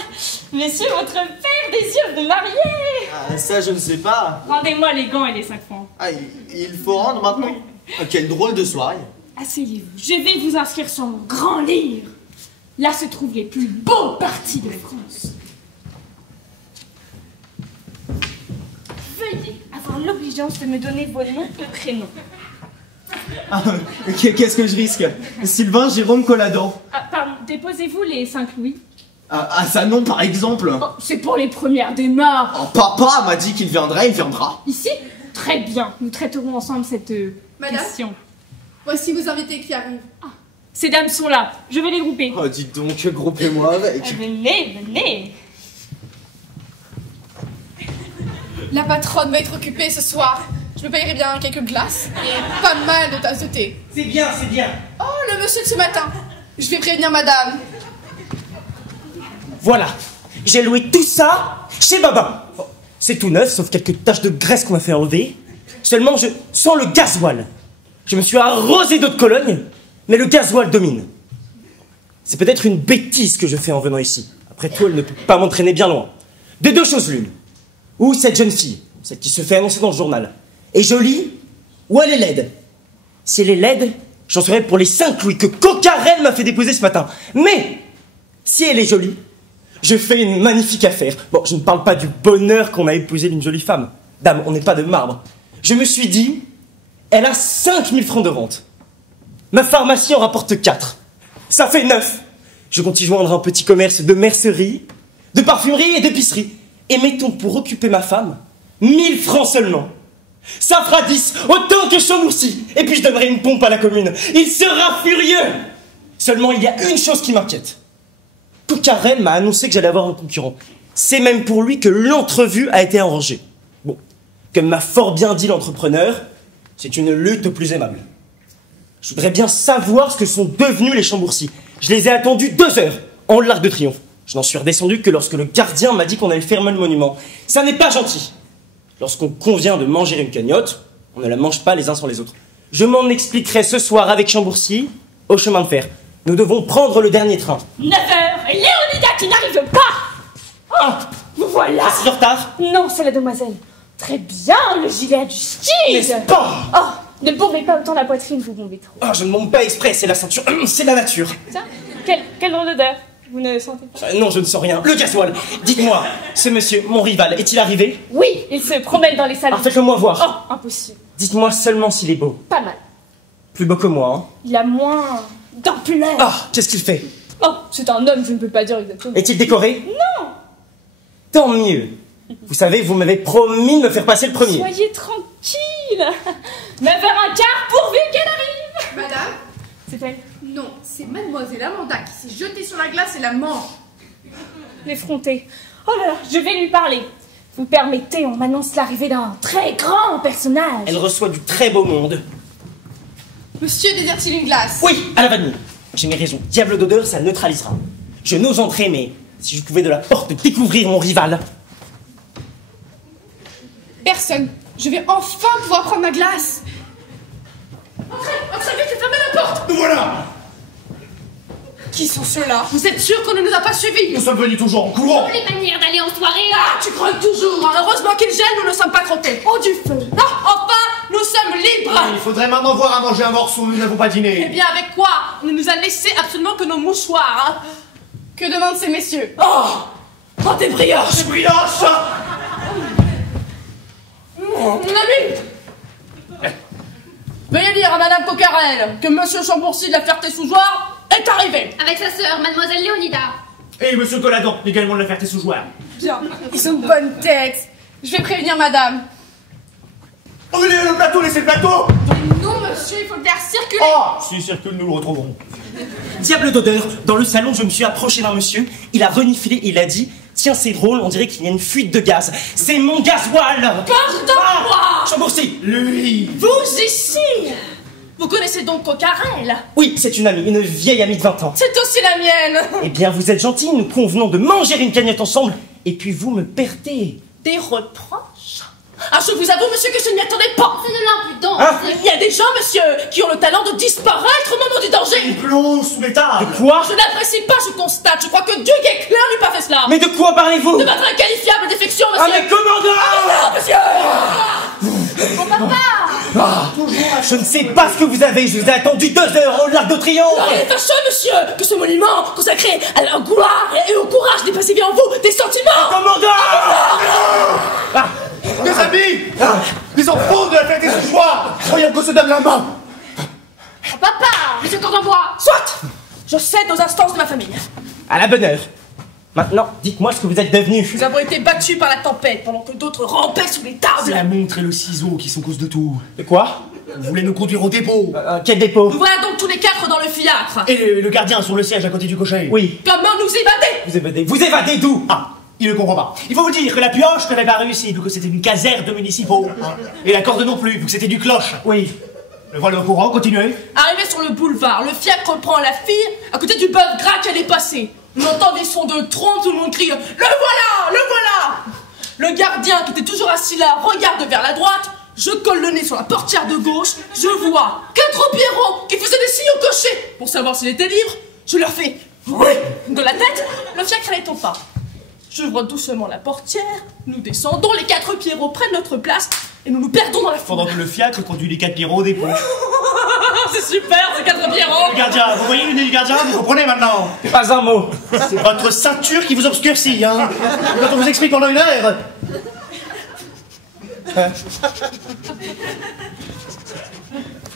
Messieurs, votre père désire de marier. Ah, ça, je ne sais pas. Rendez-moi les gants et les 5 francs. Ah, il faut rendre maintenant? Ah, quelle drôle de soirée. Asseyez-vous, je vais vous inscrire sur mon grand livre. Là se trouvent les plus beaux partis de France. Veuillez avoir l'obligeance de me donner vos noms et prénoms. Ah, qu'est-ce que je risque? Sylvain Jérôme Colladon. Ah, pardon, déposez-vous les 5 louis. Ah, ça non, par exemple. Oh, c'est pour les premières démarches. Oh, papa m'a dit qu'il viendrait, il viendra. Ici? Très bien, nous traiterons ensemble cette question. Voici vos invités qui arrivent. Ah, ces dames sont là, je vais les grouper. Oh, dites donc, groupez-moi avec. Venez, venez. La patronne va être occupée ce soir. Je me payerai bien quelques glaces et pas mal de tasses de thé. C'est bien, c'est bien. Oh, le monsieur de ce matin. Je vais prévenir madame. Voilà, j'ai loué tout ça chez Baba. C'est tout neuf, sauf quelques taches de graisse qu'on m'a fait enlever. Seulement, je sens le gasoil. Je me suis arrosé d'eau de Cologne, mais le gasoil domine. C'est peut-être une bêtise que je fais en venant ici. Après tout, elle ne peut pas m'entraîner bien loin. De deux choses l'une. Ou cette jeune fille, celle qui se fait annoncer dans le journal, est jolie, ou elle est laide. Si elle est laide, j'en serai pour les 5 louis que Coquarelle m'a fait déposer ce matin. Mais, si elle est jolie, je fais une magnifique affaire. Bon, je ne parle pas du bonheur qu'on a épousé d'une jolie femme. Dame, on n'est pas de marbre. Je me suis dit, elle a 5000 francs de rente. Ma pharmacie en rapporte 4. Ça fait 9. Je compte y joindre un petit commerce de mercerie, de parfumerie et d'épicerie. Et mettons pour occuper ma femme 1000 francs seulement. Ça fera 10, autant que Chaumoussy. Et puis je donnerai une pompe à la commune. Il sera furieux. Seulement, il y a une chose qui m'inquiète. Coquerel m'a annoncé que j'allais avoir un concurrent. C'est même pour lui que l'entrevue a été arrangée. Bon, comme m'a fort bien dit l'entrepreneur, c'est une lutte plus aimable. Je voudrais bien savoir ce que sont devenus les Chambourcy. Je les ai attendus 2 heures en l'Arc de Triomphe. Je n'en suis redescendu que lorsque le gardien m'a dit qu'on allait fermer le monument. Ça n'est pas gentil. Lorsqu'on convient de manger une cagnotte, on ne la mange pas les uns sans les autres. Je m'en expliquerai ce soir avec Chambourcy au chemin de fer. Nous devons prendre le dernier train. 9 heures et Léonidas qui n'arrive pas. Oh, vous voilà. C'est en retard? Non, c'est la demoiselle. Très bien, le gilet a du style. N'est-ce pas? Oh, ne bombez pas autant la poitrine, vous bombez trop. Oh, je ne bombe pas exprès, c'est la ceinture, c'est la nature. Tiens, quelle drôle d'odeur. Vous ne sentez pas? Non, je ne sens rien. Le gasoil. Dites-moi, ce monsieur, mon rival, est-il arrivé? Oui, il se promène dans les salons. Alors faites-le moi voir. Oh, impossible. Dites-moi seulement s'il est beau. Pas mal. Plus beau que moi, hein. Il a moins d'ampleur. Ah, qu'est-ce qu'il fait? Oh, c'est un homme, je ne peux pas dire exactement. Est-il décoré? Non. Tant mieux. Vous savez, vous m'avez promis de me faire passer le premier. Soyez tranquille. 9h15 pourvu qu'elle arrive. Madame? C'est elle. Non, c'est mademoiselle Amanda qui s'est jetée sur la glace et la mange. L'effronter. Oh là là, je vais lui parler. Vous permettez, on m'annonce l'arrivée d'un très grand personnage. Elle reçoit du très beau monde. Monsieur désire-t-il une glace? Oui, à la vanille. J'ai mes raisons. Diable d'odeur, ça neutralisera. Je n'ose entrer, mais si je pouvais de la porte découvrir mon rival. Personne. Je vais enfin pouvoir prendre ma glace. Entrez vite et fermez la porte. Nous voilà! Qui sont ceux-là? Vous êtes sûr qu'on ne nous a pas suivis? Nous sommes venus toujours en courant! Les manières d'aller en soirée. Ah, tu crois toujours. Heureusement qu'il gèle, nous ne sommes pas crottés. Oh, du feu. Non, enfin, nous sommes libres. Il faudrait maintenant voir à manger un morceau, nous n'avons pas Eh dîné. bien, avec quoi? On ne nous a laissé absolument que nos mouchoirs, hein. Que demandent ces messieurs? Oh, des brioches. Des brioches! Mon ami. Veuillez dire à Madame Coquerel que Monsieur Chambourcy de la Ferté-sous-Jouarre est arrivé. Avec sa sœur, mademoiselle Léonidas. Et monsieur Colladon, également de la Ferté-sous-Jouarre. Bien. Ils ont bonne tête. Je vais prévenir madame. Oh, le plateau, laissez le plateau! Non, monsieur, il faut le faire circuler. Oh! S'il circule, nous le retrouverons. Diable d'odeur, dans le salon, je me suis approché d'un monsieur. Il a reniflé, il a dit: tiens, c'est drôle, on dirait qu'il y a une fuite de gaz. C'est mon gasoil! Pardon-moi. Chambourcy! Lui! Vous ici. Vous connaissez donc Coquerel? Oui, c'est une amie, une vieille amie de 20 ans. C'est aussi la mienne. Eh bien, vous êtes gentil, nous convenons de manger une cagnotte ensemble, et puis vous me perdez. Des reproches? Ah, je vous avoue, monsieur, que je ne m'y attendais pas. C'est de l'impudence. Hein? Il y a des gens, monsieur, qui ont le talent de disparaître au moment du danger. Il plonge sous les tables! Quoi? Je n'apprécie pas, je constate. Je crois que Dieu Guesclin n'eût pas fait cela. Mais de quoi parlez-vous? De votre inqualifiable défection, Ah, monsieur. mais commandant! Non, monsieur. Mon papa. Je ne sais pas ce que vous avez, je vous ai attendu 2 heures au Lac de Triomphe! Il est fâcheux, monsieur, que ce monument consacré à la gloire et au courage n'ait pas sévi en vous des sentiments. Commandant! Mes amis! Les enfants de la Ferté-Sous-Jouarre! Croyons que se donne la main! Papa. Monsieur Cordenbois. Soit. Je cède aux instances de ma famille. À la bonne heure. Maintenant, dites-moi ce que vous êtes devenus. Nous avons été battus par la tempête pendant que d'autres rampaient sous les C'est tables. la montre et le ciseau qui sont cause de tout. De quoi? Vous voulez nous conduire au dépôt? Quel dépôt? Nous voilà donc tous les 4 dans le fiacre. Et le gardien sur le siège à côté du cocher. Oui. Comment nous évader? Vous évadez. Vous évadez d'où? Ah, il ne comprend pas. Il faut vous dire que la pioche n'avait pas réussi, vu que c'était une caserne de municipaux. Et la corde non plus, vu que c'était du cloche. Oui. Le voilà au courant, continuez. Arrivé sur le boulevard, le fiacre prend la fille à côté du bœuf gras qu'elle est passée. On entend des sons de trompe, tout le monde crie: le voilà! Le voilà! Le gardien qui était toujours assis là regarde vers la droite. Je colle le nez sur la portière de gauche. Je vois 4 Pierrots qui faisaient des signes au cocher pour savoir s'il était libre. Je leur fais oui de la tête. Le fiacre n'allait pas. J'ouvre doucement la portière. Nous descendons. Les 4 Pierrots prennent notre place et nous nous perdons dans la foule. Pendant que le fiacre conduit les 4 Pierrots au dépôt. C'est super, ces 4 Pierrots. Le gardien, vous voyez le nez du gardien? Vous comprenez maintenant? Pas un mot. C'est votre ceinture qui vous obscurcit, hein? Quand on vous explique pendant 1 heure.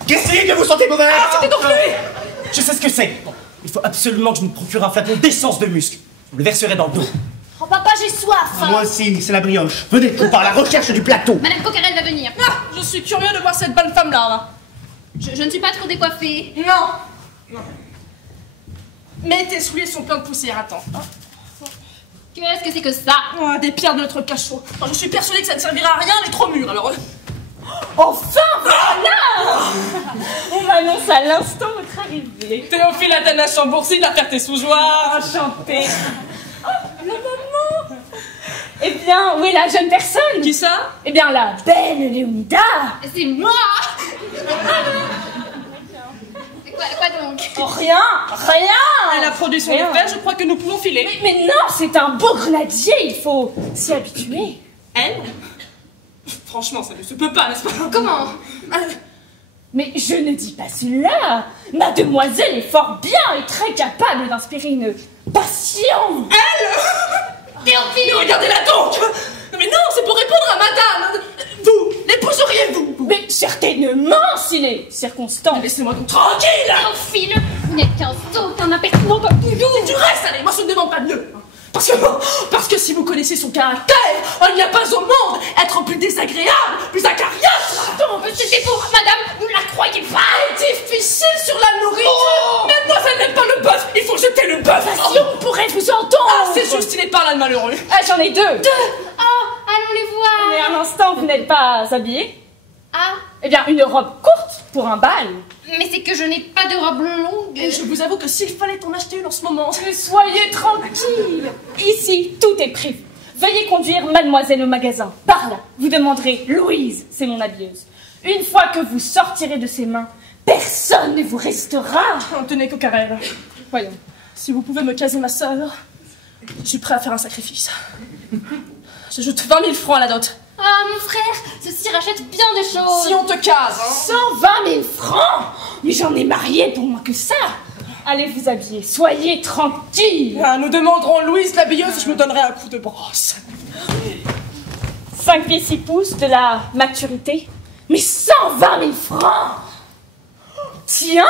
Qu'est-ce que vous sentez mauvais? Ah, c'était donc lui. Je sais ce que c'est. Il faut absolument que je me procure un flacon d'essence de muscle. Vous le verserez dans le dos. Oh papa, j'ai soif. Moi aussi, c'est la brioche. Venez, on part à la recherche du plateau. Madame Coquerel va venir. Ah, je suis curieux de voir cette bonne femme-là. Je ne suis pas trop décoiffée. Non. Mais tes souliers sont pleins de poussière, attends. Qu'est-ce que c'est que ça? Ah, des pierres de notre cachot. Alors, je suis persuadée que ça ne servira à rien, les 3 murs, alors... Enfin, voilà! On m'annonce à l'instant votre arrivée. Théophile Athanas Chambourcy, la faire tes sous-joies. Enchantée. Oh, la maman! Eh bien, où est la jeune personne? Qui ça? Eh bien, la belle Léonida. C'est moi! Quoi donc? Oh, rien. Elle a produit son Rien. effet, je crois que nous pouvons filer. Mais non, c'est un beau grenadier, il faut s'y habituer. Elle? Franchement, ça ne se peut pas, n'est-ce pas? Comment? Mais je ne dis pas cela. Mademoiselle est fort bien et très capable d'inspirer une passion. Elle? Théophile! Mais regardez-la donc! Mais non, c'est pour répondre à madame! Vous, l'épouseriez-vous? Mais certainement, s'il est circonstance. Laissez-moi donc tranquille! Théophile! Vous n'êtes qu'un sot, qu'un impertinent comme toujours! Et du reste, allez, moi je ne demande pas mieux! Parce que si vous connaissez son caractère, il n'y a pas au monde être plus désagréable, plus acariâtre! Donc, c'était pour madame, vous ne la croyez pas? Difficile sur la nourriture! Mademoiselle n'aime pas le bœuf, il faut jeter le bœuf! Si on pourrait vous entendre. Ah, c'est juste, il est par là le malheureux! Ah, j'en ai 2. Oh, allons les voir! Mais un instant, vous n'êtes pas habillé? Ah, Eh bien, une robe courte pour un bal. mais c'est que je n'ai pas de robe longue. Et je vous avoue que s'il fallait en acheter une en ce moment... Mais soyez tranquille. Ici, tout est prévu. Veuillez conduire mademoiselle au magasin. Par là, vous demanderez Louise, c'est mon habilleuse. Une fois que vous sortirez de ses mains, personne ne vous restera. Tenez, Coquerel. Voyons, si vous pouvez me caser ma sœur, je suis prêt à faire un sacrifice. J'ajoute 20 000 francs à la dot. Ah, mon frère, ceci rachète bien des choses. Si on te case, hein. 120 000 francs. Mais j'en ai marié pour moins que ça. Allez vous habiller, soyez tranquille. Ah, nous demanderons Louise l'habilleuse et je me donnerai un coup de brosse. 5 pieds 6 pouces de la maturité. Mais 120 000 francs. Tiens,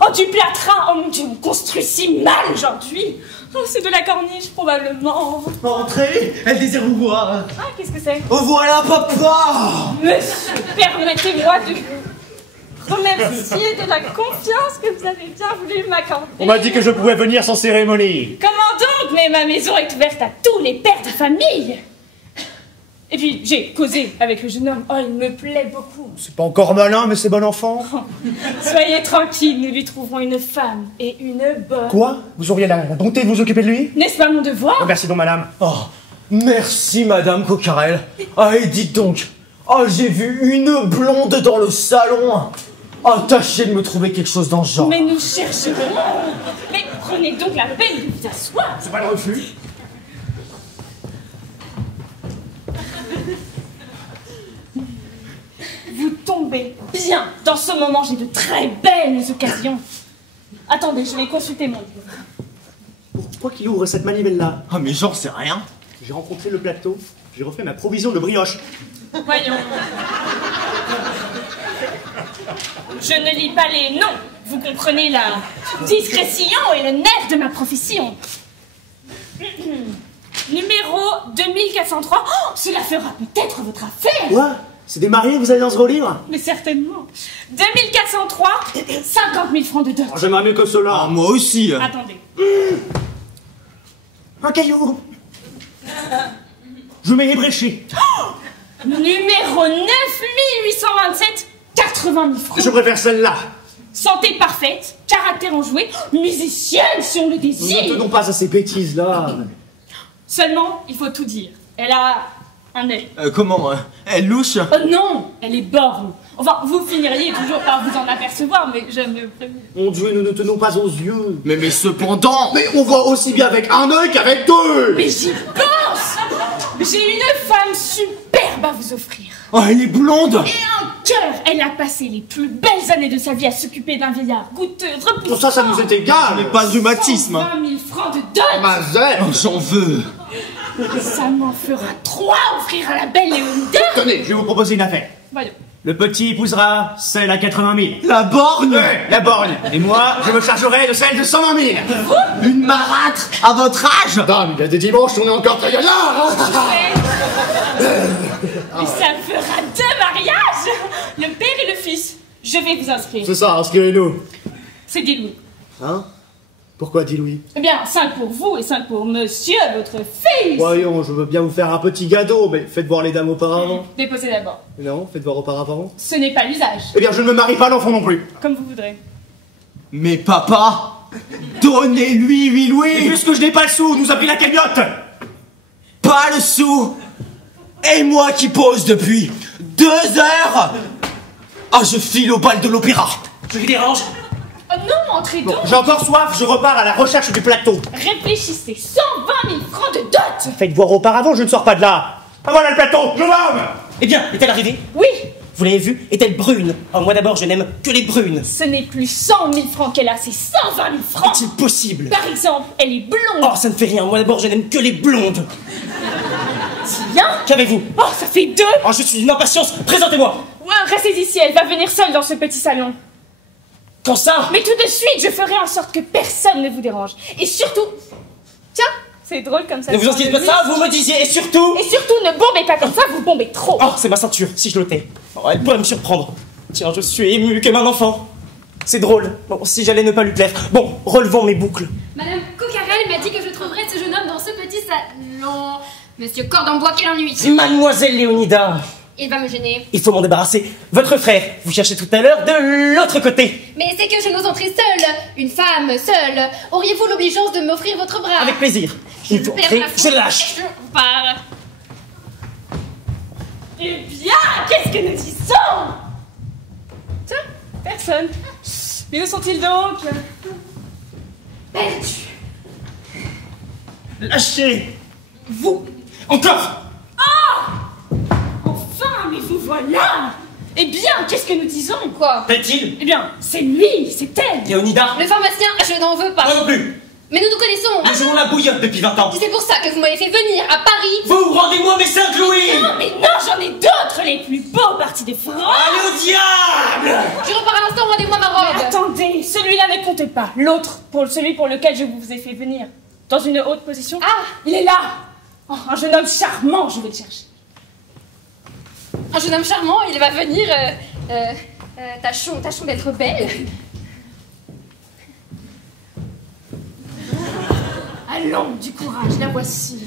oh du plâtras, oh mon Dieu, on construit si mal aujourd'hui. Oh, c'est de la corniche probablement. Entrez, elle désire vous voir. Ah, qu'est-ce que c'est? Oh voilà, papa! Monsieur, permettez-moi de vous remercier de la confiance que vous avez bien voulu m'accorder. On m'a dit que je pouvais venir sans cérémonie. Comment donc? Mais ma maison est ouverte à tous les pères de famille. Et puis, j'ai causé avec le jeune homme. Oh, il me plaît beaucoup. C'est pas encore malin, mais c'est bon enfant. Oh, soyez tranquille, nous lui trouverons une femme et une bonne. Quoi? Vous auriez la bonté de vous occuper de lui? N'est-ce pas mon devoir? Oh, merci donc, madame. Oh, merci, madame Coquerel. Ah, et dites donc, oh, j'ai vu une blonde dans le salon. Oh, tâchez de me trouver quelque chose dans ce genre. Mais nous chercherons. Mais prenez donc la peine de vous asseoir. C'est pas le refus. Vous tombez bien. Dans ce moment, j'ai de très belles occasions. Attendez, je vais consulter mon livre. Pourquoi qu'il ouvre cette manivelle-là? Ah, mais j'en sais rien. J'ai rencontré le plateau, j'ai refait ma provision de brioche. Voyons. Je ne lis pas les noms. Vous comprenez la discrétion et le nerf de ma profession. Numéro 2403. Oh, cela fera peut-être votre affaire. Quoi? C'est des mariés que vous avez dans ce gros livre? Mais certainement. 2403, 50 000 francs de dot. Oh, j'aimerais mieux que cela. Ah, moi aussi. Attendez. Un caillou. Je mets ébréché. Numéro 9827, 80 000 francs. Je préfère celle-là. Santé parfaite, caractère enjoué, musicienne si on le Nous désire. ne tenons pas à ces bêtises-là. Seulement, il faut tout dire. Elle a un œil. Comment elle louche? Oh non, elle est borne. Enfin, vous finiriez toujours par vous en apercevoir, mais j'aime le prévenir. Mon Dieu, nous ne tenons pas aux yeux. Mais cependant... Mais on voit aussi bien avec un œil qu'avec deux. Mais j'y pense. J'ai une femme superbe à vous offrir. Oh, elle est blonde. Et un cœur. Elle a passé les plus belles années de sa vie à s'occuper d'un vieillard goûteux, repoussant. Pour ça nous est égal. Mais pas de rhumatisme. 20 000 francs de dot. Mazel. Oh, j'en veux. Ça m'en fera 3 offrir à la belle Léonida. Tenez, je vais vous proposer une affaire. Voyons. Le petit épousera celle à 80 000. La borgne. La borgne. Et moi, je me chargerai de celle de 120 000. Une marâtre à votre âge? Dame, il y a des dimanches, on est encore très gaillard. Et ça fera 2 mariages. Le père et le fils. Je vais vous inscrire. C'est ça, inscrivez-nous. C'est des loups. Hein? Pourquoi, dit Louis? Eh bien, 5 pour vous et 5 pour monsieur, votre fils. Voyons, je veux bien vous faire un petit gâteau, mais faites voir les dames auparavant. Déposez d'abord. Non, faites voir auparavant. Ce n'est pas l'usage. Eh bien, je ne me marie pas à l'enfant non plus. Comme vous voudrez. Mais papa, donnez-lui 8 Et louis. puisque je n'ai pas le sou, nous a pris la cagnotte. Pas le sou. Et moi qui pose depuis 2 heures. Ah, je file au bal de l'opéra. Je vous dérange? Oh non, entrez donc. J'ai encore soif, je repars à la recherche du plateau. Réfléchissez, 120 000 francs de dot. Faites voir auparavant, je ne sors pas de là. Ah voilà le plateau, je l'homme. Eh bien, est-elle arrivée? Oui, Vous l'avez vue? Est-elle brune? Oh, moi d'abord, je n'aime que les brunes. ce n'est plus 100 000 francs qu'elle a, c'est 120 000 francs. Est-il possible? Par exemple, elle est blonde. Oh, ça ne fait rien. Moi d'abord, je n'aime que les blondes. Tiens. Qu'avez-vous? Oh, ça fait 2. Oh, je suis d'une impatience. Présentez-moi. Ouais, restez ici, elle va venir seule dans ce petit salon. Quand ça? Mais tout de suite, je ferai en sorte que personne ne vous dérange. Et surtout... Tiens, c'est drôle comme ça. Ne vous inquiétez pas de ça, vous me disiez. Et surtout... Et surtout, ne bombez pas comme ça, vous bombez trop. Oh, c'est ma ceinture, si je l'ôtais. Oh, elle pourrait me surprendre. Tiens, je suis ému comme un enfant. C'est drôle. Bon, si j'allais ne pas lui plaire. Bon, relevons mes boucles. Madame Coquerel m'a dit que je trouverais ce jeune homme dans ce petit salon. Monsieur Cordembois, quel ennui. Mademoiselle Léonida, Il va me gêner. il faut m'en débarrasser. Votre frère, vous cherchez tout à l'heure de l'autre côté. Mais c'est que je n'ose entrer seule. Une femme seule. Auriez-vous l'obligeance de m'offrir votre bras? Avec plaisir. Il faut entrer, je lâche. Je pars. Eh bien, qu'est-ce que nous disons? Tiens, personne. Mais où sont-ils donc? Perdu. Lâchez. Vous. Encore. Enfin, mais vous voilà. Eh bien, qu'est-ce que nous disons? Quoi? Fait-il? Eh bien, c'est lui, c'est elle. Léonida? Le pharmacien, je n'en veux Moi pas. non plus. Mais nous nous connaissons. Nous jouons la bouillotte depuis 20 ans. C'est pour ça que vous m'avez fait venir à Paris. Vous rendez-moi mes 5 louis. Non, mais non, j'en ai d'autres, les plus beaux partis de France. Allez au diable. Je repars à l'instant, rendez-moi ma robe. Attendez, celui-là ne comptez pas. L'autre, celui pour lequel je vous ai fait venir, dans une haute position. Ah, Il est là. Oh, un jeune homme charmant, je vais le chercher. un jeune homme charmant, il va venir. Tâchons d'être belle. Allons, du courage, la voici.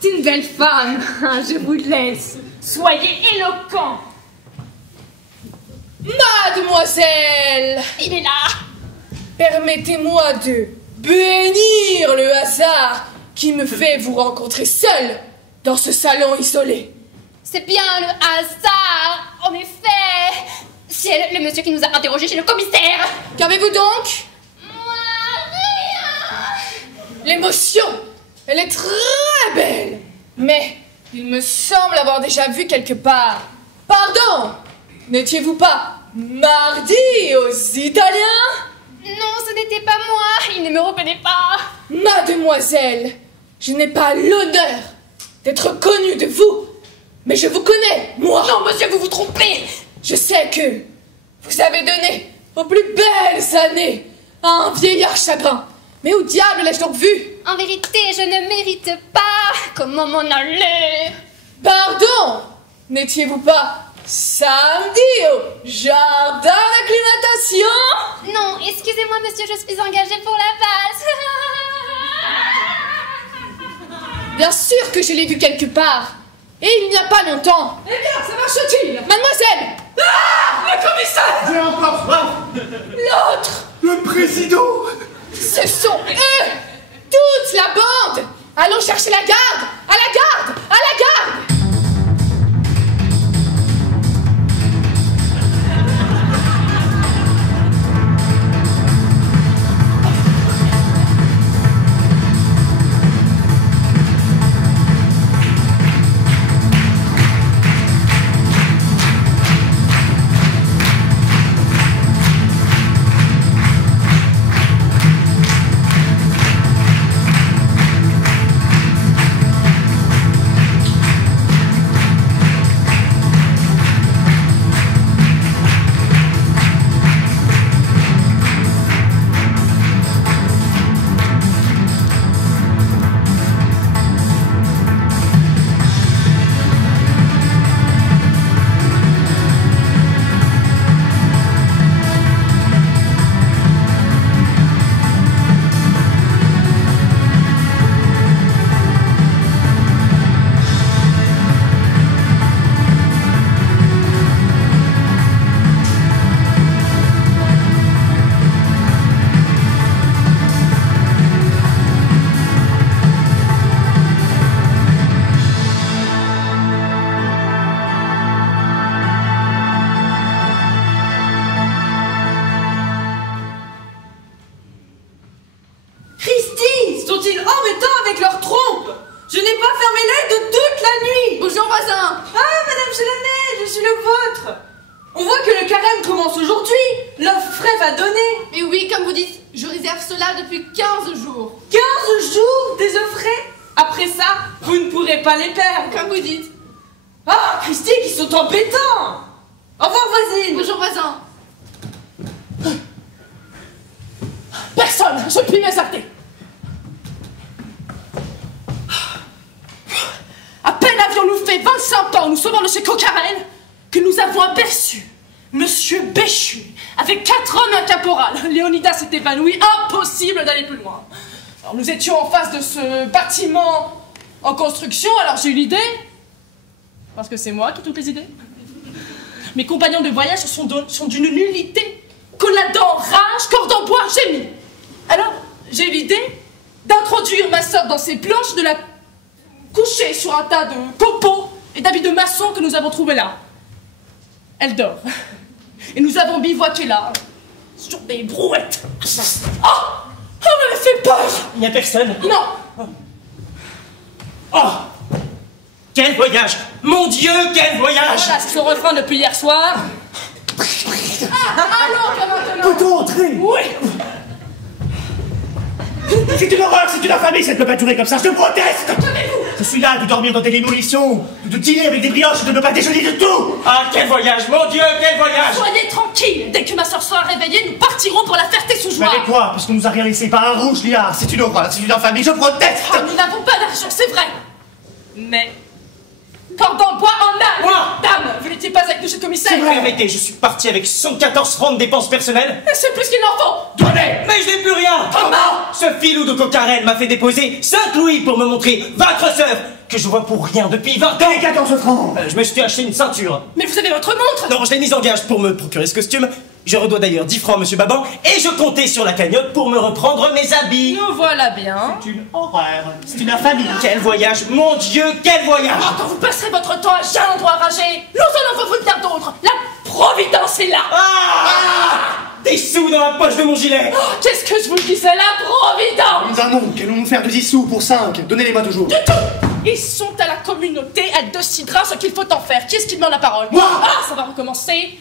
C'est une belle femme, je vous laisse. Soyez éloquent. Mademoiselle, Il est là. permettez-moi de bénir le hasard qui me fait vous rencontrer seule dans ce salon isolé. C'est bien le hasard, en effet. C'est le monsieur qui nous a interrogés chez le commissaire. Qu'avez-vous donc? L'émotion, elle est très belle. Mais il me semble avoir déjà vu quelque part. Pardon, n'étiez-vous pas mardi aux Italiens? Non, ce n'était pas moi. Il ne me reconnaît pas. Mademoiselle, je n'ai pas l'honneur d'être connue de vous, mais je vous connais, moi. Non, monsieur, vous vous trompez. Je sais que vous avez donné vos plus belles années à un vieillard chagrin. Mais où diable l'ai-je donc vu? En vérité, je ne mérite pas. Comment m'en aller? Pardon, n'étiez-vous pas samedi au jardin d'acclimatation? Non, excusez-moi, monsieur, je suis engagée pour la valse. Bien sûr que je l'ai vu quelque part. Et il n'y a pas longtemps. Eh bien, ça marche-t-il? Mademoiselle! Ah! Le commissaire! J'ai encore soif. L'autre! Le président. Ce sont eux! Toute la bande! Allons chercher la garde! À la garde! À la garde! Après ça, vous ne pourrez pas les perdre. Comme vous dites. Ah, Christy, qui sont embêtants. Au revoir, voisine. Bonjour, voisin. Personne, je puis m'exalter. À peine avions-nous fait 25 ans, nous sauvant de chez Coquarel, que nous avons aperçu Monsieur Béchu, avec 4 hommes et un caporal. Léonidas s'est évanoui, impossible d'aller plus loin. Alors nous étions en face de ce bâtiment en construction, alors j'ai eu l'idée, parce que c'est moi qui ai toutes les idées. Mes compagnons de voyage sont d'une nullité, colladant, rage, corde en bois, gémit. Alors j'ai eu l'idée d'introduire ma sœur dans ces planches, de la coucher sur un tas de copeaux et d'habits de maçon que nous avons trouvés là. Elle dort. Et nous avons bivouaqué là, sur des brouettes. Oh! Oh, elle m'a fait peur! Il n'y a personne. Non! Oh! Quel voyage! Mon Dieu, quel voyage! Voilà, c'est son refrain depuis hier soir. Ah, allons, que maintenant! Peut-on entrer? Oui! C'est une horreur, c'est une infamie, ça ne peut pas durer comme ça, je proteste! Je suis là de dormir dans des lits nourrissons, de dîner avec des brioches, de ne pas déjeuner du tout! Ah, quel voyage! Mon Dieu, quel voyage! Soyez tranquille! Dès que ma soeur sera réveillée, nous partirons pour la Ferté-sous-Joie! Mais avec quoi? Puisqu'on nous a rien laissé par un rouge liard, c'est une horreur, c'est une infamie, je proteste! Ah, nous n'avons pas d'argent, c'est vrai! Mais... corde en bois en âne! Moi! Dame, vous n'étiez pas avec nous chez le commissaire? Permettez, je suis parti avec 114 francs de dépenses personnelles. Mais c'est plus qu'il n'en faut! Donnez! Mais je n'ai plus rien! Comment? Ce filou de Coquarel m'a fait déposer 5 louis pour me montrer votre sœur, que je vois pour rien depuis 20 ans! Donnez 14 francs! Je me suis acheté une ceinture. Mais vous avez votre montre! Non, je l'ai mise en gage pour me procurer ce costume. Je redois d'ailleurs 10 francs à monsieur Baban, et je comptais sur la cagnotte pour me reprendre mes habits. Nous voilà bien. C'est une horreur, c'est une infamie! Quel voyage! Mon Dieu, quel voyage! Oh, quand vous passerez votre temps à geindre ou à rager, nous en avons bien d'autres! La Providence est là! Des sous dans la poche de mon gilet! Oh, qu'est-ce que je vous disais, la Providence! Nous allons, qu'allons-nous faire de 10 sous pour 5? Donnez-les-moi toujours! Du tout! Ils sont à la communauté, elle décidera ce qu'il faut en faire. Qui est-ce qui demande la parole? Moi! Ah, ça va recommencer.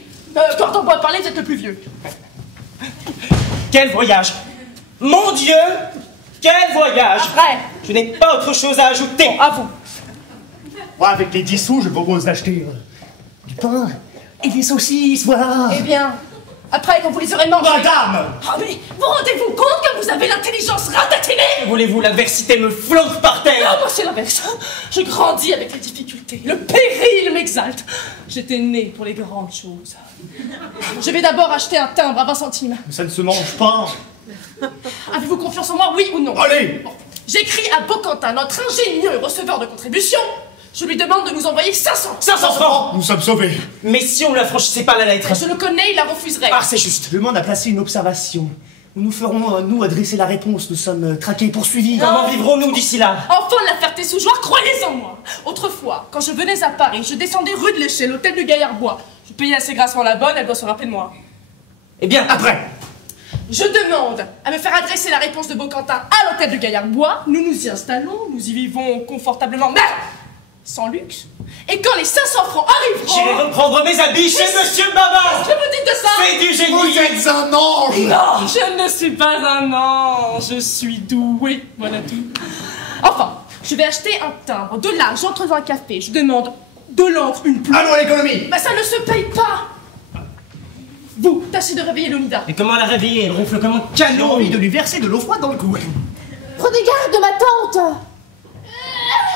Quand on doit parler, vous êtes le plus vieux. Quel voyage! Mon Dieu! Quel voyage! Après. Je n'ai pas autre chose à ajouter. À vous. Moi, avec les 10 sous, je propose d'acheter du pain et des saucisses, voilà! Eh bien, après, quand vous les aurez mangés... Madame! Ah, mais vous rendez-vous compte que vous avez l'intelligence ratatinée? Voulez-vous, l'adversité me flanque par Ah, terre! moi, c'est l'inverse. Je grandis avec les difficultés. Le péril m'exalte. J'étais né pour les grandes choses. Je vais d'abord acheter un timbre à 20 centimes. Mais ça ne se mange pas! Avez-vous confiance en moi, oui ou non? Allez! Bon. J'écris à Beauquentin, notre ingénieux receveur de contributions. Je lui demande de nous envoyer 500. 500 francs! Nous sommes sauvés! Mais si on ne l'affranchissait pas la lettre? Je le connais, il la refuserait. Ah, c'est juste. Le monde a placé une observation. Nous ferons, nous, adresser la réponse. Nous sommes traqués, poursuivis. Comment vivrons-nous d'ici là? Enfin, la Ferté-sous-Joie, croyez en moi. Autrefois, quand je venais à Paris, je descendais rue de l'Échelle, l'hôtel de Gaillard-Bois. Je payais assez grassement la bonne, elle doit se rappeler de moi. Eh bien, après! Je demande à me faire adresser la réponse de Beauquentin à l'hôtel de Gaillard-Bois. Nous nous y installons, nous y vivons confortablement, mais sans luxe. Et quand les 500 francs arriveront... J'irai reprendre mes habits chez monsieur Baban! Que vous dites de ça? C'est du génie! Vous êtes un ange! Non, je ne suis pas un ange, je suis doué, voilà tout. Enfin, je vais acheter un timbre. De là, j'entre dans un café, je demande de l'encre, une plume. Allons à l'économie! Bah ça ne se paye pas. Vous, tâchez de réveiller Léonidas. Et comment la réveiller? Elle ronfle comme un J'ai canon! envie de lui verser de l'eau froide dans le cou. Prenez garde de ma tante!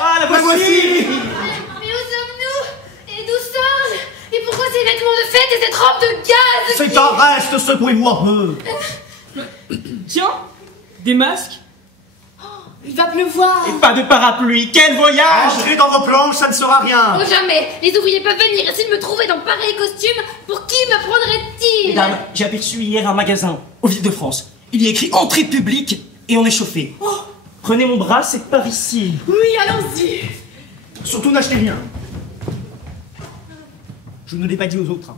Ah, la voici! Mais où sommes-nous? Et d'où sors-je? Et pourquoi ces vêtements de fête et cette robe de gaz? C'est un reste, secouez-vous un peu! Tiens, des masques. Il va pleuvoir! Et pas de parapluie! Quel voyage! Entrez dans vos planches, ça ne sera rien! Oh jamais! Les ouvriers peuvent venir et s'ils me trouvaient dans pareil costume, pour qui me prendraient-ils? Mesdames, j'ai aperçu hier un magasin, au Ville-de-France. Il y a écrit entrée publique et on est chauffé. Prenez mon bras, c'est par ici. Oui, allons-y. Surtout n'achetez rien. Je ne l'ai pas dit aux autres.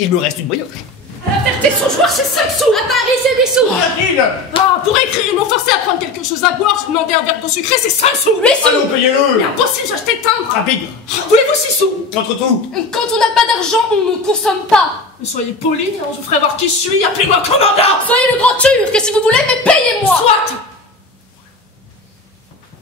Il me reste une brioche. À la Ferté-sous-Joie, c'est 5 sous. À Paris, c'est 8 sous. Rapide! Ah, pour écrire, ils m'ont forcé à prendre quelque chose à boire. Je demandais un verre d'eau sucrée, c'est 5 sous. 8 sous. Allons, payez-le! Mais impossible, j'ai acheté le timbre. Rapide! Voulez-vous 6 sous? Entre tout! Quand on n'a pas d'argent, on ne consomme pas! Soyez poli, hein, je vous ferai voir qui je suis. Appelez-moi commandant. Soyez le grand turc, si vous voulez, mais payez-moi! Soit.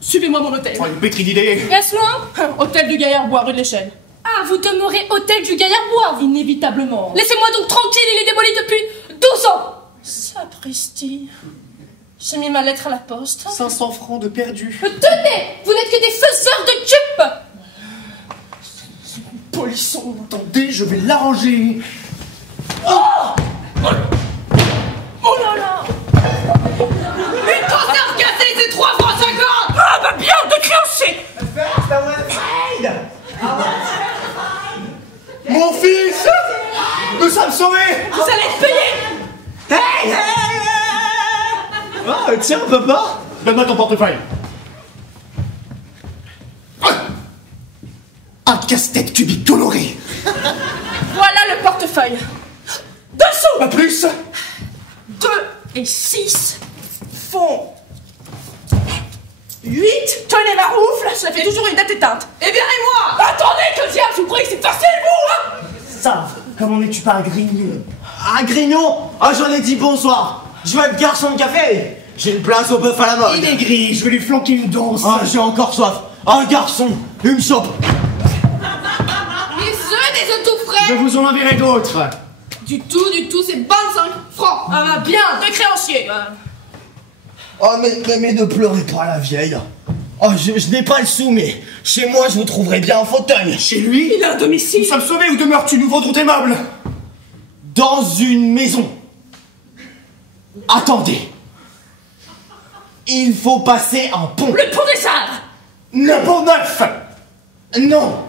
Suivez-moi à mon hôtel. Oh, une pétrie d'idées. Reste loin. Hôtel du Gaillard-Bois, rue de l'Échelle. Ah, vous demeurez hôtel du Gaillard-Bois. Inévitablement. Laissez-moi donc tranquille, il est démoli depuis 12 ans. Sapristi. J'ai mis ma lettre à la poste. 500 francs de perdu. Tenez, vous n'êtes que des faiseurs de dupes. Polisson. Attendez, je vais l'arranger. Oh là là. Une conserve cassée, c'est 3 francs 50. Ah bah bien, de créancier. Mon fils, nous sommes sauvés. Vous allez être payé. Ah, tiens, papa. Donne-moi ton portefeuille. Un casse-tête cubique coloré. Voilà le portefeuille. Dessous. Pas plus. 2 et 6 font 8. Tenez ma roufle, ça fait toujours une date éteinte. Eh bien, et moi? Attendez, que diable, vous croyez que c'est facile, vous, hein? Ça, comment n'es-tu pas un grignon? Un grignon? Ah, j'en ai dit bonsoir. Je veux être garçon de café. J'ai une place au bœuf à la mode. Il est gris, je vais lui flanquer une danse. Ah, j'ai encore soif. Un garçon, une chope. Les œufs, des œufs tout Je frais. vous en enverrai d'autres. Du tout, c'est 25 francs. Ah bah bien, de créancier. Oh, mais ne pleurez pas, la vieille. Oh, je n'ai pas le sou, mais chez moi, je vous trouverai bien un fauteuil. Chez lui, Il a un domicile. nous sommes sauvés. Où demeures-tu? Nous vendrons tes meubles. Dans une maison. Attendez. Il faut passer un pont. Le pont des arbres. Le pont neuf. Non.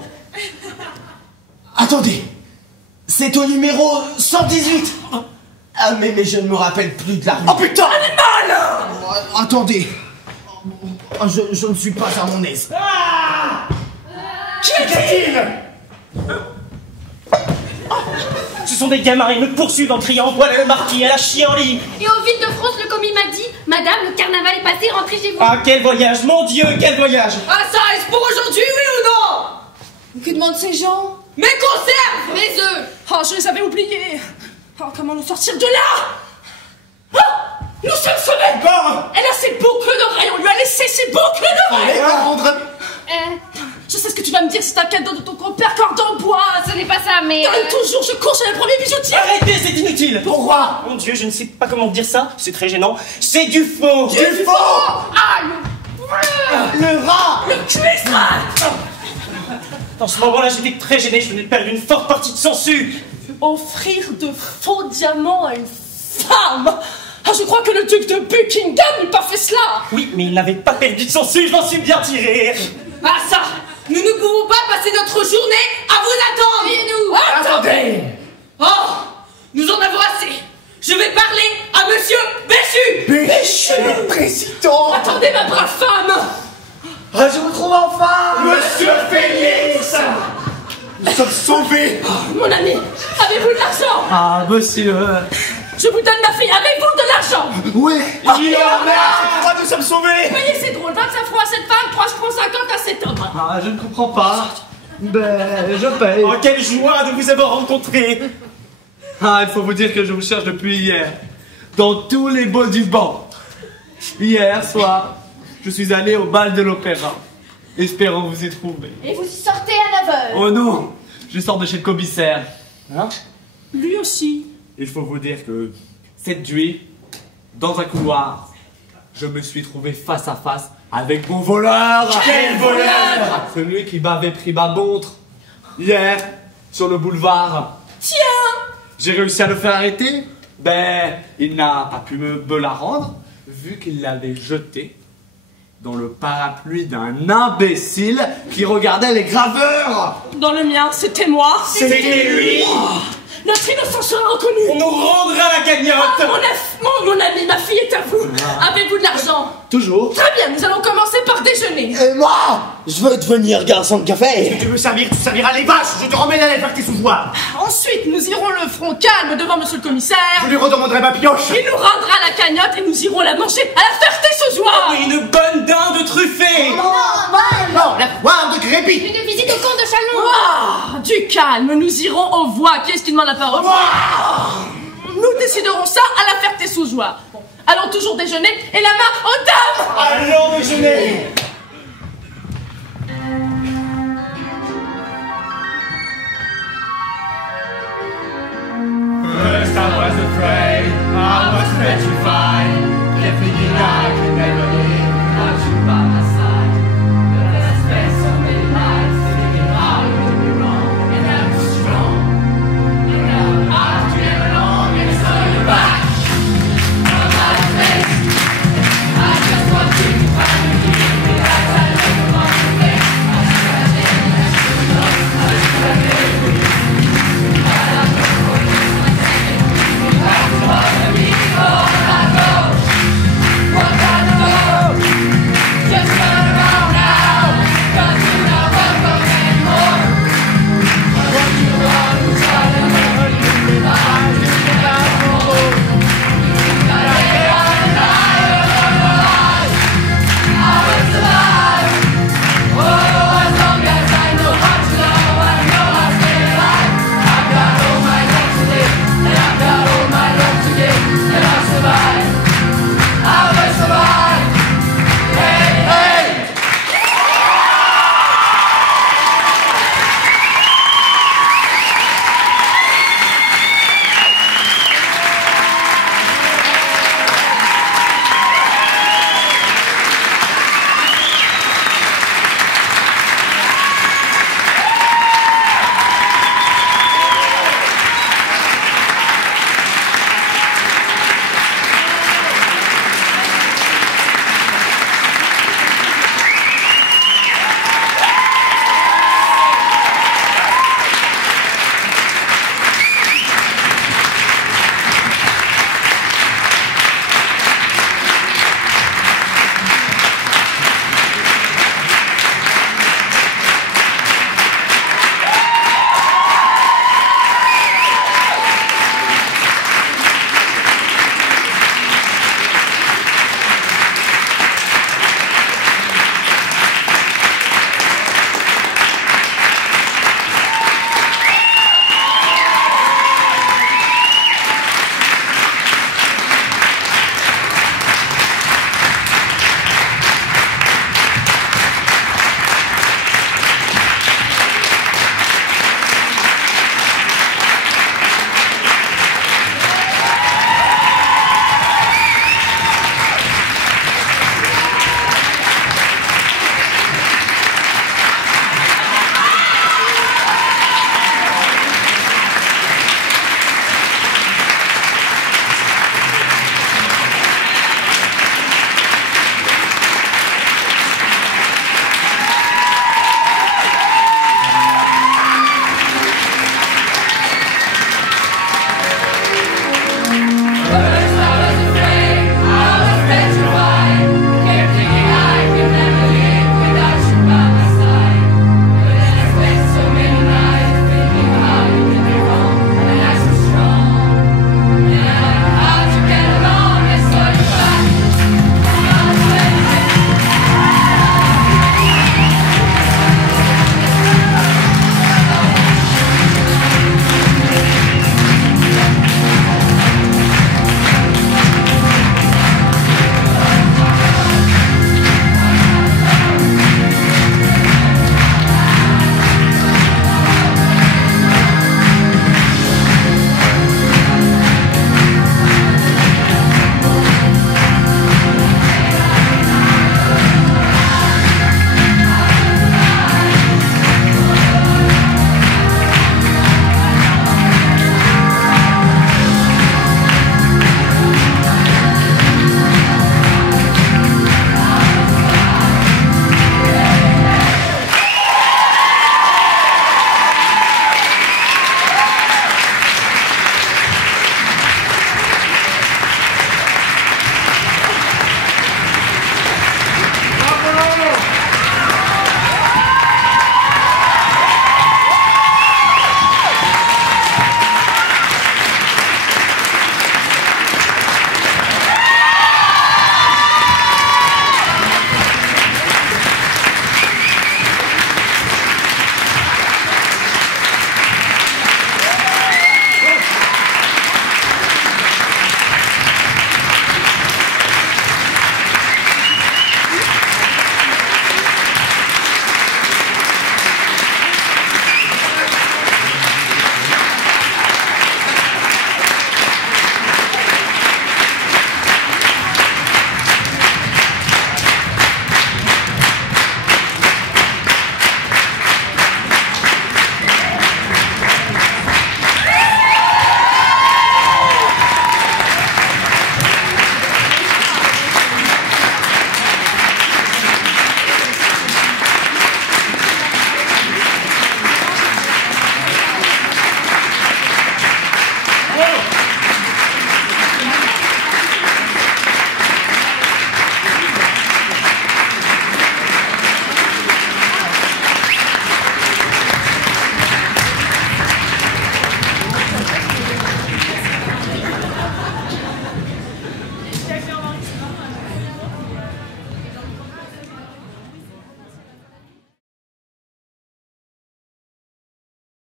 Attendez. C'est au numéro 118. Ah, mais je ne me rappelle plus de la rue. Oh putain. Animal. Attendez. Oh, je ne suis pas à mon aise. Qui est-il? Ce sont des gamins, ils me poursuivent en criant voilà le marquis, à la chienlit. Et au Ville de France, le commis m'a dit madame, le carnaval est passé, rentrez chez vous. Ah, quel voyage, mon Dieu, quel voyage. Ah, ça reste pour aujourd'hui, oui ou non? Que demandent ces gens? Mes conserves, mes œufs. Oh, je les avais oubliés. Oh, comment nous sortir de là? Oh, nous sommes sauvés. Encore. Elle a ses boucles d'oreilles, on lui a laissé ses boucles d'oreilles. Allez, rendre. Je sais ce que tu vas me dire, c'est un cadeau de ton compère Cordon Bois. Ce n'est pas ça, mais... Donne toujours, je cours chez le premier bijoutier. Arrêtez, c'est inutile. Pourquoi? Mon Dieu, je ne sais pas comment dire ça, c'est très gênant. C'est du faux. Du faux. Ah, Le rat. le cuistre. Dans ce moment-là, j'étais très gêné, je venais de perdre une forte partie de sangsue. Offrir de faux diamants à une femme. Ah, je crois que le duc de Buckingham n'eût pas fait cela. Oui, mais il n'avait pas perdu de sangsue, je m'en suis bien tiré. Ah, ça. Nous ne pouvons pas passer notre journée à vous attendre. Et nous? Attendez. Oh, nous en avons assez. Je vais parler à monsieur Béchu. Béchu, le président. Attendez, ma brave femme. Ah, je vous trouve enfin. Monsieur Félix. Nous sommes sauvés. Mon ami, avez-vous de l'argent? Ah, monsieur. Je vous donne ma fille, avez-vous de l'argent? Oui. Il en a. Pourquoi nous sommes sauvés? Voyez, c'est drôle, 25 francs à cette femme, 3 francs 50 à cet homme. Ah, je ne comprends pas. Ben, je paye. Oh, quelle joie de vous avoir rencontré. Ah, il faut vous dire que je vous cherche depuis hier. Dans tous les baux du banc. Hier soir, je suis allé au bal de l'opéra. Espérant vous y trouver. Et vous y sortez à 9h. Oh non, je sors de chez le commissaire. Hein? Lui aussi. Il faut vous dire que cette nuit, dans un couloir, je me suis trouvé face à face avec mon voleur. Quel voleur? Celui qui m'avait pris ma montre hier sur le boulevard. Tiens. J'ai réussi à le faire arrêter. Ben, il n'a pas pu me la rendre, vu qu'il l'avait jetée dans le parapluie d'un imbécile qui regardait les graveurs. Dans le mien, c'était moi. C'était lui. Notre innocence sera reconnue. On nous rendra la cagnotte. Mon ami, ma fille est à vous. Avez-vous de l'argent? Toujours. Très bien, nous allons commencer par déjeuner. Et moi, je veux devenir garçon de café. Si tu veux servir, tu serviras les vaches. Je te remets la lettre tes sous-voix. Ensuite, nous irons le front calme devant monsieur le commissaire. Je lui redemanderai ma pioche. Il nous rendra la cagnotte et nous irons la manger à la Ferté-Saujois. Oui, une bonne dinde truffée. Non, la foire de Crépy. Une visite au camp de Chalon. Ah, du calme, nous irons aux voix. Qui est-ce qui demande la parole? Nous déciderons ça à la Ferté-Saujois. Bon, allons toujours déjeuner et la main aux dames.